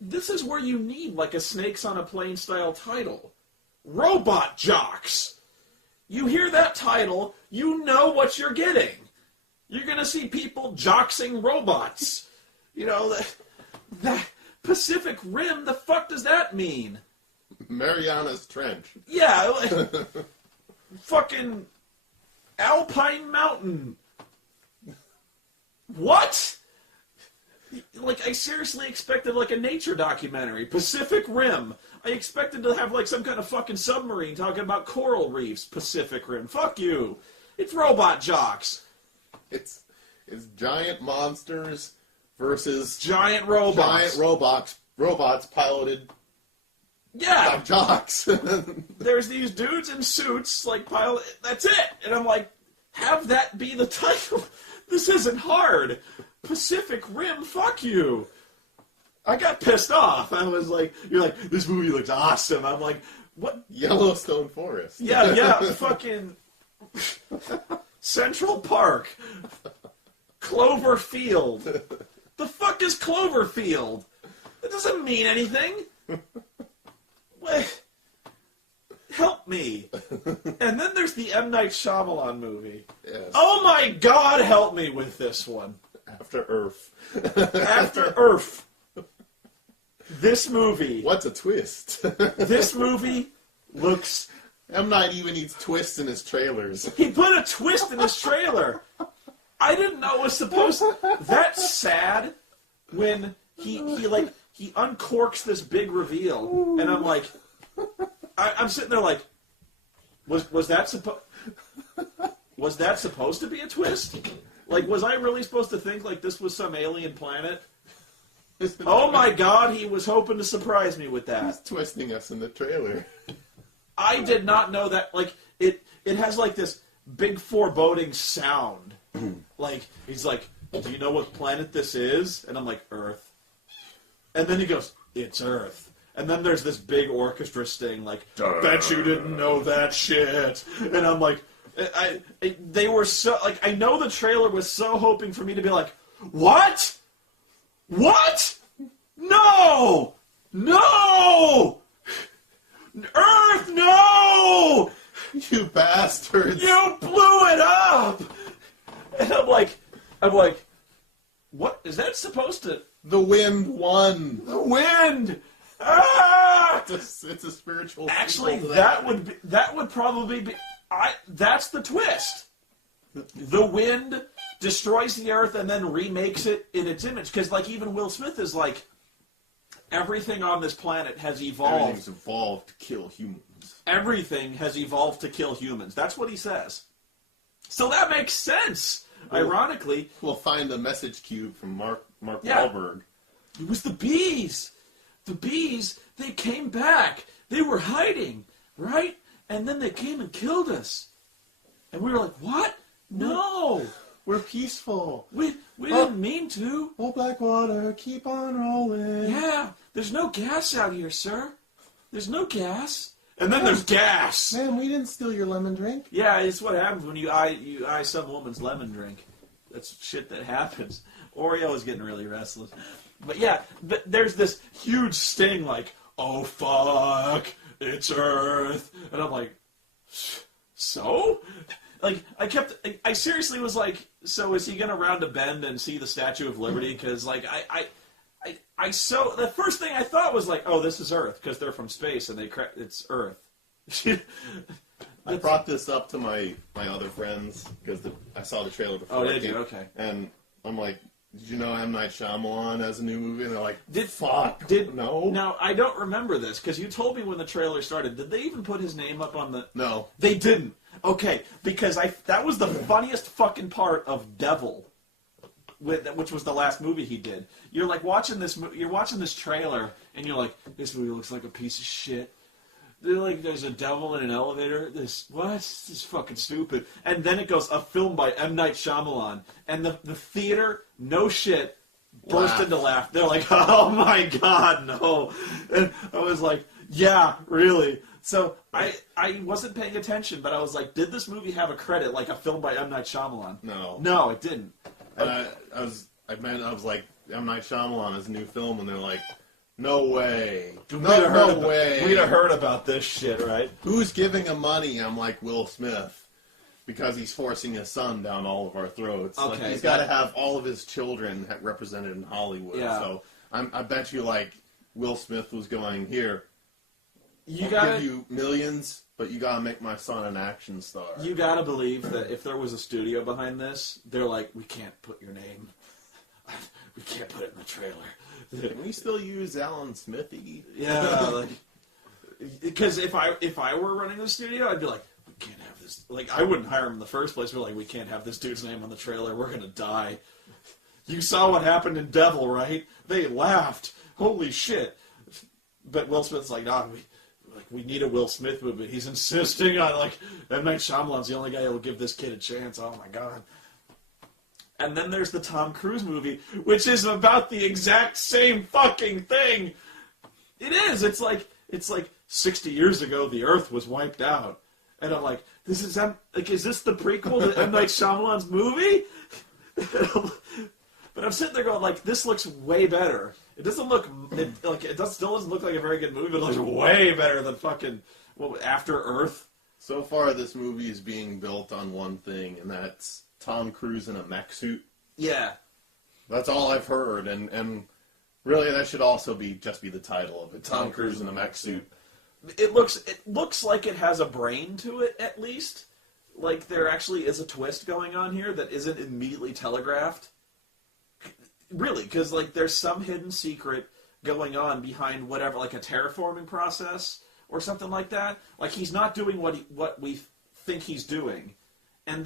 this is where you need, like, a Snakes on a Plane style title. Robot Jocks. You hear that title, you know what you're getting. You're going to see people joxing robots. That Pacific Rim, the fuck does that mean? Mariana's Trench. Yeah, fucking Alpine Mountain. What? Like, I seriously expected, like, a nature documentary. Pacific Rim. I expected to have, like, some kind of fucking submarine talking about coral reefs. Pacific Rim. Fuck you. It's Robot Jocks. It's giant monsters versus giant robots. Giant robots piloted by jocks. There's these dudes in suits, like, that's it. And I'm like, have that be the title. This isn't hard. Pacific Rim, fuck you. I got pissed off. I was like, you're like, this movie looks awesome. I'm like, what? Yellowstone Forest. Yeah, fucking Central Park. Cloverfield. The fuck is Cloverfield? That doesn't mean anything. Wait. Help me. And then there's the M. Night Shyamalan movie. Yes. Oh my God, help me with this one. After Earth. After Earth. This movie. What's a twist? This movie looks... M. Night even needs twists in his trailers. He put a twist in his trailer. I didn't know it was supposed to... That's sad when he uncorks this big reveal. And I'm like... I'm sitting there like... Was that supposed to be a twist? Like, was I really supposed to think, like, this was some alien planet? Oh my God, he was hoping to surprise me with that. He's twisting us in the trailer. I did not know that, like, it has, like, this big foreboding sound. Like, he's like, do you know what planet this is? And I'm like, Earth. And then he goes, it's Earth. And then there's this big orchestra sting, like, bet you didn't know that shit. And I'm like, they were so, like, I know the trailer was so hoping for me to be like, what? What? No! No! Earth, no! You bastards! You blew it up! And I'm like, what? Is that supposed to... The wind won! The wind! Ah! It's a spiritual... Actually, that would probably be... that's the twist. The wind destroys the Earth and then remakes it in its image. Because, like, even Will Smith is like, everything on this planet has evolved. Everything's evolved to kill humans. Everything has evolved to kill humans. That's what he says. So that makes sense. Ironically, we'll find the message cube from Mark Wahlberg. It was the bees. The bees, they came back. They were hiding, right? And then they came and killed us. And we were like, what? No. We're peaceful. We didn't mean to. Oh, Blackwater, keep on rolling. Yeah, there's no gas out here, sir. There's no gas. And then there's gas. Man, we didn't steal your lemon drink. Yeah, it's what happens when you eye some woman's lemon drink. That's shit that happens. Oreo is getting really restless. But yeah, there's this huge sting like, oh fuck, it's Earth. And I'm like, so? like, I seriously was like, so is he going to round a bend and see the Statue of Liberty? Because, like, the first thing I thought was like, oh, this is Earth, because they're from space, and it's Earth. I brought this up to my other friends, because I saw the trailer before. Oh, did you? Okay. And I'm like, did you know M. Night Shyamalan has a new movie? And they're like, no. Now, I don't remember this, because you told me when the trailer started. Did they even put his name up on the... No. They didn't. Okay, because that was the funniest fucking part of Devil, which was the last movie he did. You're like watching this trailer, and you're like, this movie looks like a piece of shit. They're like, there's a devil in an elevator. This is fucking stupid. And then it goes, a film by M. Night Shyamalan. And the theater, no shit, burst into laugh. They're like, oh my god, no. And I was like, yeah, really. So I wasn't paying attention, but I was like, did this movie have a credit like a film by M. Night Shyamalan? No. No, it didn't. And I was like, M. Night Shyamalan is a new film, and they're like, no way. No way. We'd have heard about this shit, right? Who's giving him money? I'm like, Will Smith. Because he's forcing his son down all of our throats. Okay. Like, he's got to have all of his children represented in Hollywood. Yeah. So I bet you, like, Will Smith was going, here, I'll give you millions, but you got to make my son an action star. You got to believe that if there was a studio behind this, they're like, we can't put your name. We can't put it in the trailer. Can we still use Alan Smithy? Yeah, like, because if I were running the studio, I'd be like, we can't have this. Like, I wouldn't hire him in the first place. We're like, we can't have this dude's name on the trailer. We're gonna die. You saw what happened in Devil, right? They laughed. Holy shit! But Will Smith's like, nah, we need a Will Smith movie. He's insisting on, like, M. Night Shyamalan's the only guy who will give this kid a chance. Oh my god. And then there's the Tom Cruise movie, which is about the exact same fucking thing. It is. It's like 60 years ago the Earth was wiped out, and I'm like, is this the prequel to M. Night Shyamalan's movie? But I'm sitting there going, like, this looks way better. It doesn't look still doesn't look like a very good movie, but it looks way better than fucking After Earth. So far, this movie is being built on one thing, and that's Tom Cruise in a mech suit. Yeah. That's all I've heard, and really that should also just be the title of it. Tom Cruise in a mech suit. It looks like it has a brain to it, at least. Like there actually is a twist going on here that isn't immediately telegraphed. Really, because like there's some hidden secret going on behind whatever, like a terraforming process or something like that. Like he's not doing what we think he's doing, and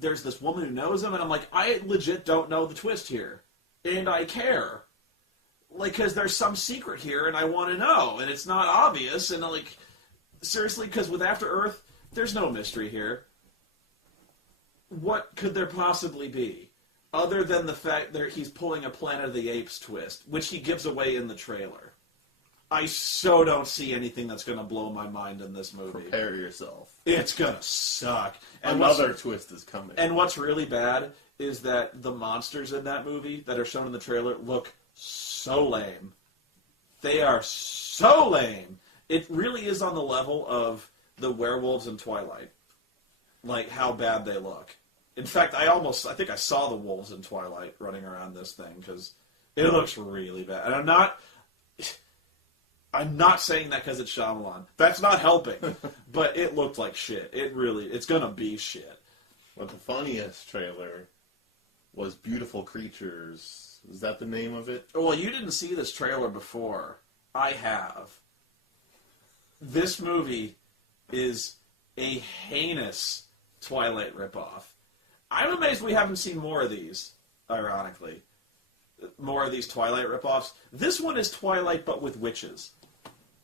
there's this woman who knows him, and I'm like, I legit don't know the twist here, and I care, like, because there's some secret here, and I want to know, and it's not obvious, and like, seriously, because with After Earth, there's no mystery here. What could there possibly be, other than the fact that he's pulling a Planet of the Apes twist, which he gives away in the trailer? I so don't see anything that's going to blow my mind in this movie. Prepare yourself. It's going to suck. And another twist is coming. And what's really bad is that the monsters in that movie that are shown in the trailer look so lame. They are so lame. It really is on the level of the werewolves in Twilight. Like, how bad they look. In fact, I think I saw the wolves in Twilight running around this thing, because it looks really bad. And I'm not saying that because it's Shyamalan. That's not helping. But it looked like shit. It's gonna be shit. But the funniest trailer was Beautiful Creatures. Is that the name of it? Well, you didn't see this trailer before. I have. This movie is a heinous Twilight ripoff. I'm amazed we haven't seen more of these, ironically. More of these Twilight ripoffs. This one is Twilight, but with witches.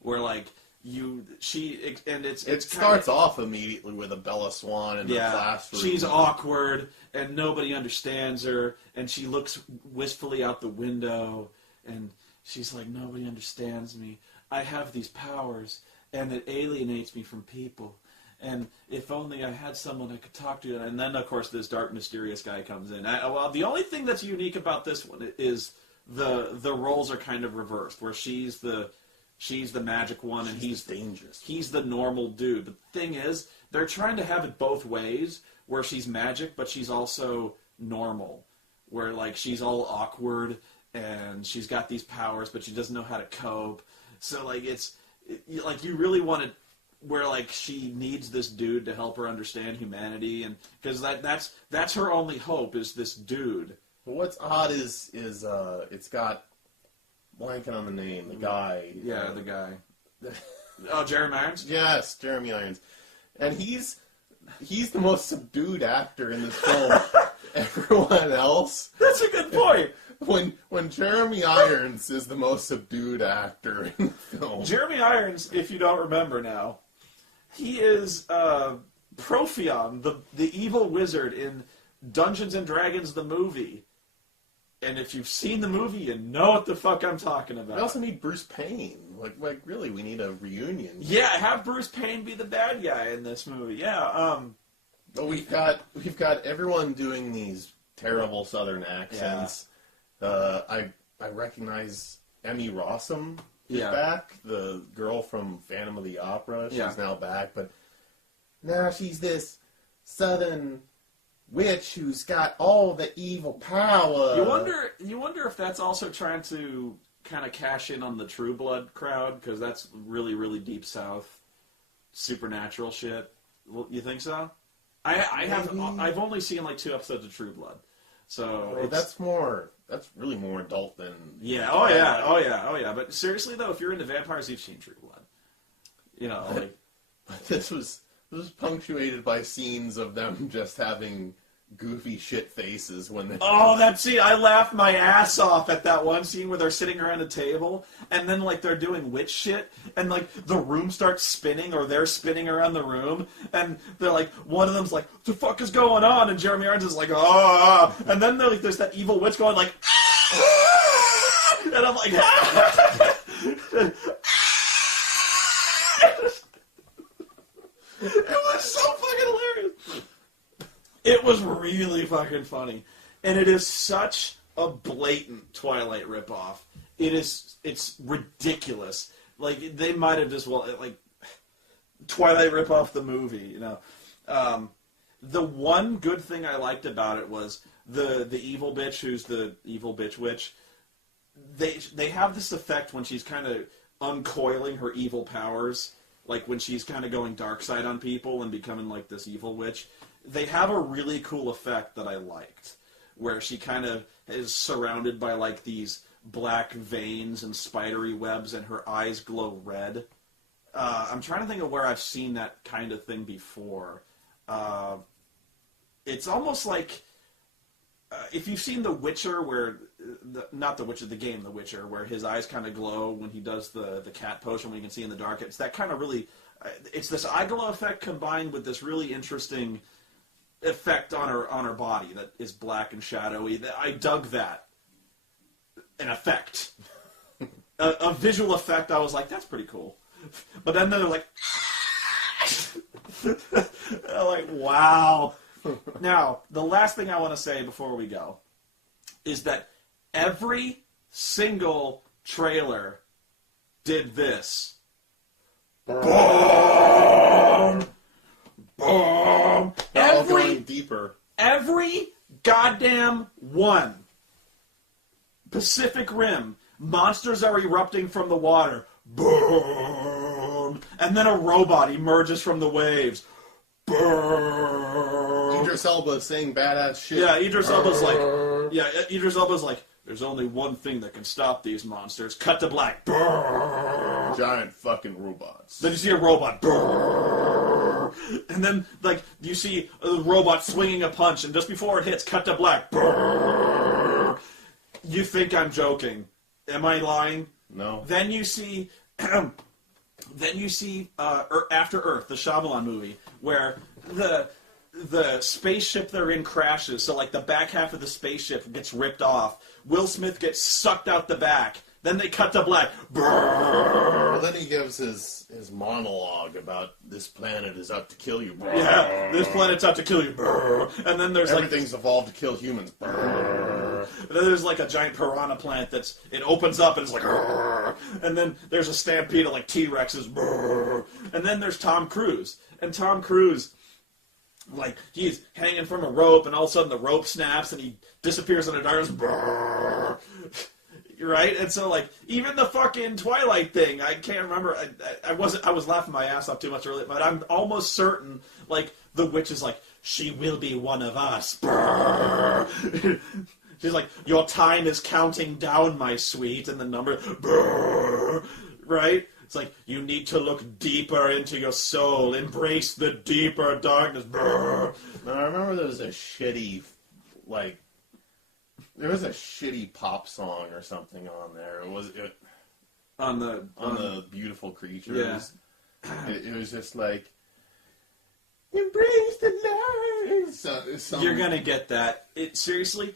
Where, like, it starts off immediately with a Bella Swan in the classroom. She's awkward, and nobody understands her, and she looks wistfully out the window, and she's like, nobody understands me. I have these powers, and it alienates me from people. And if only I had someone I could talk to. And then, of course, this dark, mysterious guy comes in. Well, the only thing that's unique about this one is the roles are kind of reversed, where she's the magic one, and he's dangerous. He's the normal dude. The thing is, they're trying to have it both ways, where she's magic, but she's also normal, where like she's all awkward and she's got these powers, but she doesn't know how to cope. So like like you really want to, where like she needs this dude to help her understand humanity, and because that's her only hope is this dude. Well, what's odd is it's got blanking on the name, the guy. Yeah, the guy. Oh, Jeremy Irons? Yes, Jeremy Irons. And he's the most subdued actor in this film. Everyone else... That's a good point. When Jeremy Irons is the most subdued actor in the film. Jeremy Irons, if you don't remember now, he is Profion, the evil wizard in Dungeons and Dragons the movie. And if you've seen the movie, you know what the fuck I'm talking about. We also need Bruce Payne. Like really, we need a reunion. Yeah, have Bruce Payne be the bad guy in this movie. Yeah. But we've got everyone doing these terrible Southern accents. Yeah. I recognize Emmy Rossum is back, the girl from Phantom of the Opera. She's now back, but now she's this Southern witch who's got all the evil power. You wonder if that's also trying to kind of cash in on the True Blood crowd, because that's really, really deep South supernatural shit. You think so? I've only seen like 2 episodes of True Blood, so that's really more adult than oh yeah. But seriously though, if you're into vampires, you've seen True Blood. You know, like this was punctuated by scenes of them just having goofy shit faces when they... Oh, that scene! I laughed my ass off at that one scene where they're sitting around a table, and then, like, they're doing witch shit, and, like, the room starts spinning, or they're spinning around the room, and they're like, one of them's like, what the fuck is going on? And Jeremy Irons is like, ah! And then there's that evil witch going, like, ah! And I'm like, ah! It was so fucking hilarious. It was really fucking funny. And it is such a blatant Twilight ripoff. It's ridiculous. Like, they might have just, Twilight ripoff the movie, you know. The one good thing I liked about it was the evil bitch who's the evil bitch witch. They have this effect when she's kind of uncoiling her evil powers, like when she's kind of going dark side on people and becoming like this evil witch. They have a really cool effect that I liked, where she kind of is surrounded by like these black veins and spidery webs, and her eyes glow red. I'm trying to think of where I've seen that kind of thing before. It's almost like if you've seen The Witcher, where not The Witcher, the game The Witcher, where his eyes kind of glow when he does the cat potion, when you can see in the dark. It's that kind of really, it's this eye glow effect combined with this really interesting effect on her body that is black and shadowy. I dug that. An effect. a visual effect. I was like, that's pretty cool. But then they're like, I'm like, wow. Now, the last thing I want to say before we go is that every single trailer did this. Boom! Boom! Going deeper. Every goddamn one. Pacific Rim. Monsters are erupting from the water. Boom! And then a robot emerges from the waves. Boom! Idris Elba saying badass shit. Yeah, Idris Elba's like, there's only one thing that can stop these monsters. Cut to black. Boom! Giant fucking robots. Then you see a robot. Boom! And then, like, you see a robot swinging a punch, and just before it hits, cut to black. Boom! You think I'm joking. Am I lying? No. Then you see... After Earth, the Shyamalan movie, where the spaceship they're in crashes, so like the back half of the spaceship gets ripped off. Will Smith gets sucked out the back. Then they cut to black. Well, then he gives his monologue about this planet is out to kill you. Yeah, this planet's out to kill you. And then there's everything's evolved to kill humans. And then there's like a giant piranha plant it opens up and it's like, "Grrr." And then there's a stampede of like T-Rexes, "Grrr." And then there's Tom Cruise. And Tom Cruise, like, he's hanging from a rope, and all of a sudden the rope snaps, and he disappears in the darkness. Brrr. Right? And so, like, even the fucking Twilight thing, I can't remember. I was laughing my ass off too much earlier, but I'm almost certain, like, the witch is like, she will be one of us. Brrr. She's like, your time is counting down, my sweet, and the number, brrr. Right? It's like, you need to look deeper into your soul. Embrace the deeper darkness. Brrr. Now, I remember there was a shitty pop song or something on there. On the Beautiful Creatures. Yeah. It was just like, embrace the light. You're gonna get that. Seriously,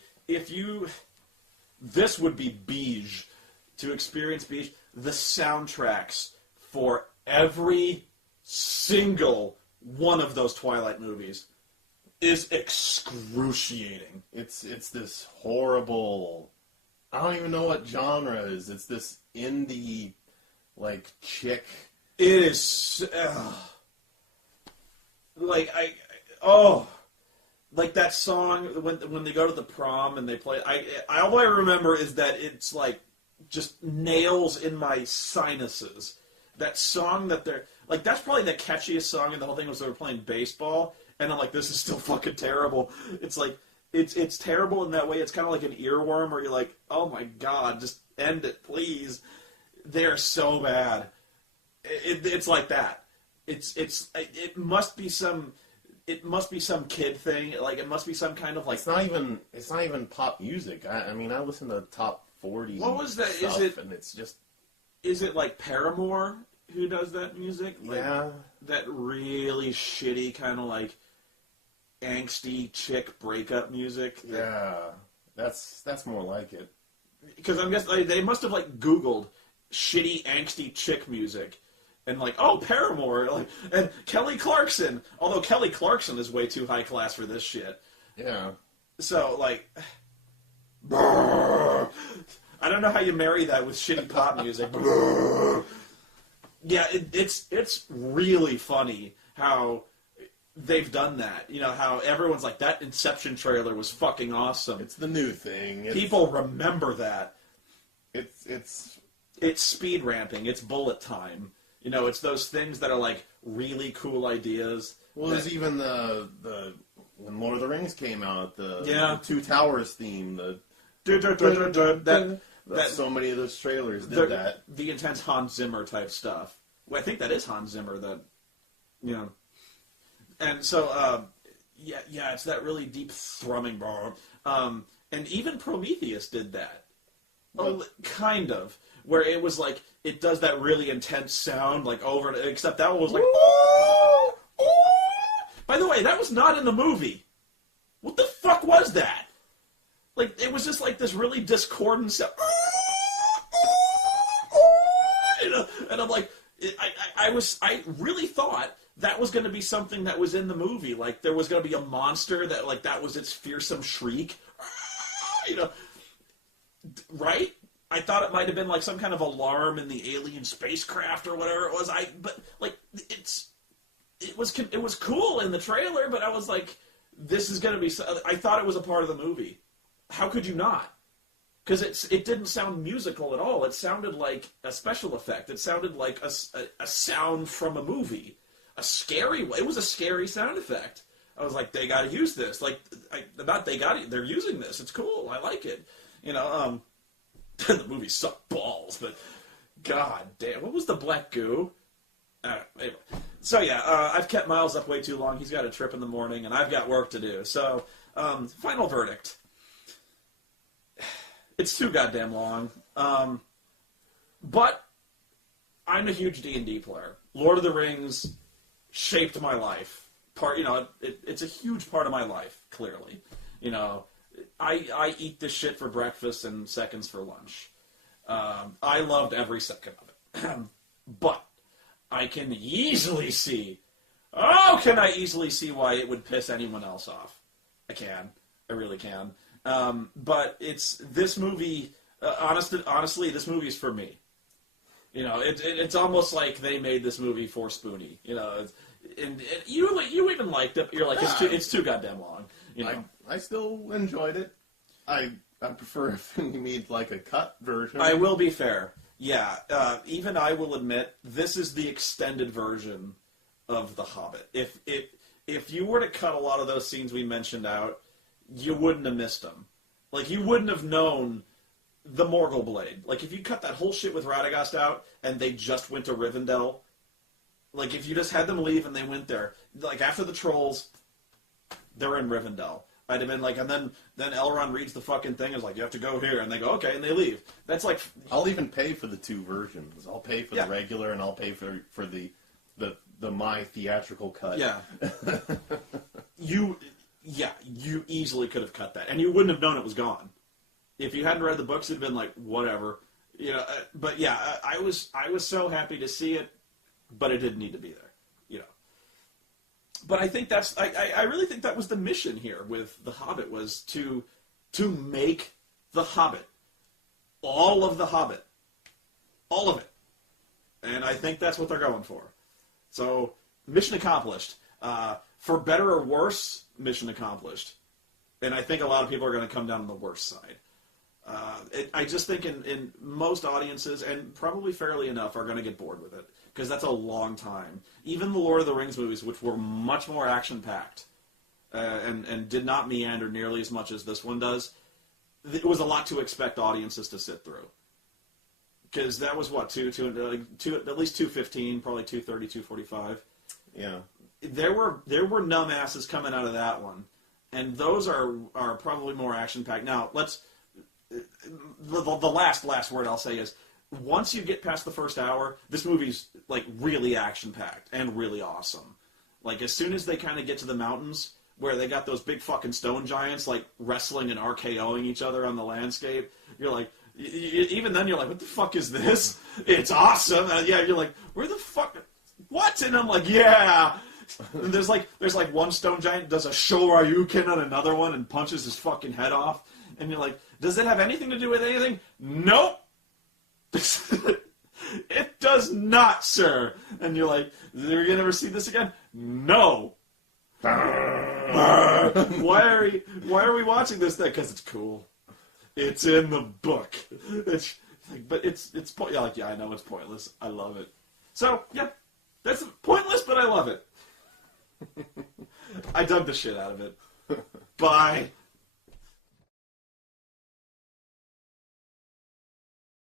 this would be beige. To experience beige, the soundtracks for every single one of those Twilight movies is excruciating. It's this horrible, I don't even know what genre it is. It's this indie, like, chick. It is, like that song when they go to the prom and they play. All I remember is that it's like just nails in my sinuses. That song that they're like, that's probably the catchiest song in the whole thing was they were playing baseball, and I'm like, this is still fucking terrible. It's like it's terrible in that way. It's kind of like an earworm where you're like, oh my god, just end it, please. They're so bad. It's like that. It must be some kid thing. Like, it must be some kind of like. It's not even pop music. I mean, I listen to top 40. What was that? Stuff, and it's just. Is it like Paramore who does that music? Like, yeah. That really shitty kind of like angsty chick breakup music. Yeah, that's more like it. Because I'm guessing like, they must have like Googled shitty angsty chick music. And like, oh, Paramore, like, and Kelly Clarkson. Although Kelly Clarkson is way too high class for this shit. Yeah. So like, I don't know how you marry that with shitty pop music. Yeah, it's really funny how they've done that. You know how everyone's like, that Inception trailer was fucking awesome. It's the new thing. People remember that. It's speed ramping. It's bullet time. You know, it's those things that are like really cool ideas. Well, there's even the when Lord of the Rings came out, the Two Towers theme, that so many of those trailers did that. The intense Hans Zimmer type stuff. Well, I think that is Hans Zimmer. That, you know, and so yeah, it's that really deep thrumming bar. And even Prometheus did that. Oh, kind of. Where it was like, it does that really intense sound, like over and except that one was like, oh, oh. By the way, that was not in the movie. What the fuck was that? Like, it was just like this really discordant sound. You know? And I'm like, I really thought that was going to be something that was in the movie. Like, there was going to be a monster that, like, that was its fearsome shriek. You know, right? I thought it might have been like some kind of alarm in the alien spacecraft or whatever it was. But like it was cool in the trailer, but I was like, this is going to be. I thought it was a part of the movie. How could you not? Because it didn't sound musical at all. It sounded like a special effect. It sounded like a sound from a movie, a scary. It was a scary sound effect. I was like, they got to use this. Like, they're using this. It's cool. I like it. You know. The movie sucked balls, but god damn, what was the black goo? Anyway. So yeah, I've kept Miles up way too long. He's got a trip in the morning, and I've got work to do. So, final verdict. It's too goddamn long. But I'm a huge D&D player. Lord of the Rings shaped my life. It's a huge part of my life, clearly. You know, I eat this shit for breakfast and seconds for lunch. I loved every second of it. But I can easily see... Oh, can I easily see why it would piss anyone else off? I can. I really can. But it's this movie. Honestly, this movie's for me. You know, it's almost like they made this movie for Spoony. You know, and you even liked it. But you're like, it's too goddamn long. You know, I still enjoyed it. I prefer if we made like a cut version. I will be fair. Yeah, even I will admit this is the extended version of The Hobbit. If you were to cut a lot of those scenes we mentioned out, you wouldn't have missed them. Like, you wouldn't have known the Morgul Blade. Like, if you cut that whole shit with Radagast out and they just went to Rivendell, like, if you just had them leave and they went there, like, after the Trolls, they're in Rivendell. I'd have been like, and then Elrond reads the fucking thing and is like, you have to go here, and they go, okay, and they leave. That's like... I'll even pay for the two versions. I'll pay for the regular, and I'll pay for the my theatrical cut. Yeah. You easily could have cut that, and you wouldn't have known it was gone. If you hadn't read the books, it'd have been like, whatever. You know, but yeah, I was so happy to see it, but it didn't need to be there. You know. But I think I really think that was the mission here with The Hobbit, was to make The Hobbit. All of The Hobbit. All of it. And I think that's what they're going for. So, mission accomplished. For better or worse, mission accomplished. And I think a lot of people are going to come down on the worst side. I just think in most audiences, and probably fairly enough, are going to get bored with it. Because that's a long time. Even the Lord of the Rings movies, which were much more action-packed, and did not meander nearly as much as this one does, it was a lot to expect audiences to sit through. Because that was, what, at least 2:15, probably 2:30, 2:45. Yeah. There were numb asses coming out of that one. And those are probably more action-packed. Now, the last word I'll say is, once you get past the first hour, this movie's, like, really action-packed and really awesome. Like, as soon as they kind of get to the mountains, where they got those big fucking stone giants, like, wrestling and RKOing each other on the landscape, you're like, even then you're like, what the fuck is this? It's awesome. Yeah, you're like, where the fuck, what? And I'm like, yeah. And there's like one stone giant does a Shoryuken on another one and punches his fucking head off. And you're like, does it have anything to do with anything? Nope. It does not, sir. And you're like, are you gonna ever see this again? No. Why are we watching this thing? Because it's cool. It's in the book. But it's yeah, I know it's pointless. I love it. So yeah, that's pointless, but I love it. I dug the shit out of it. Bye.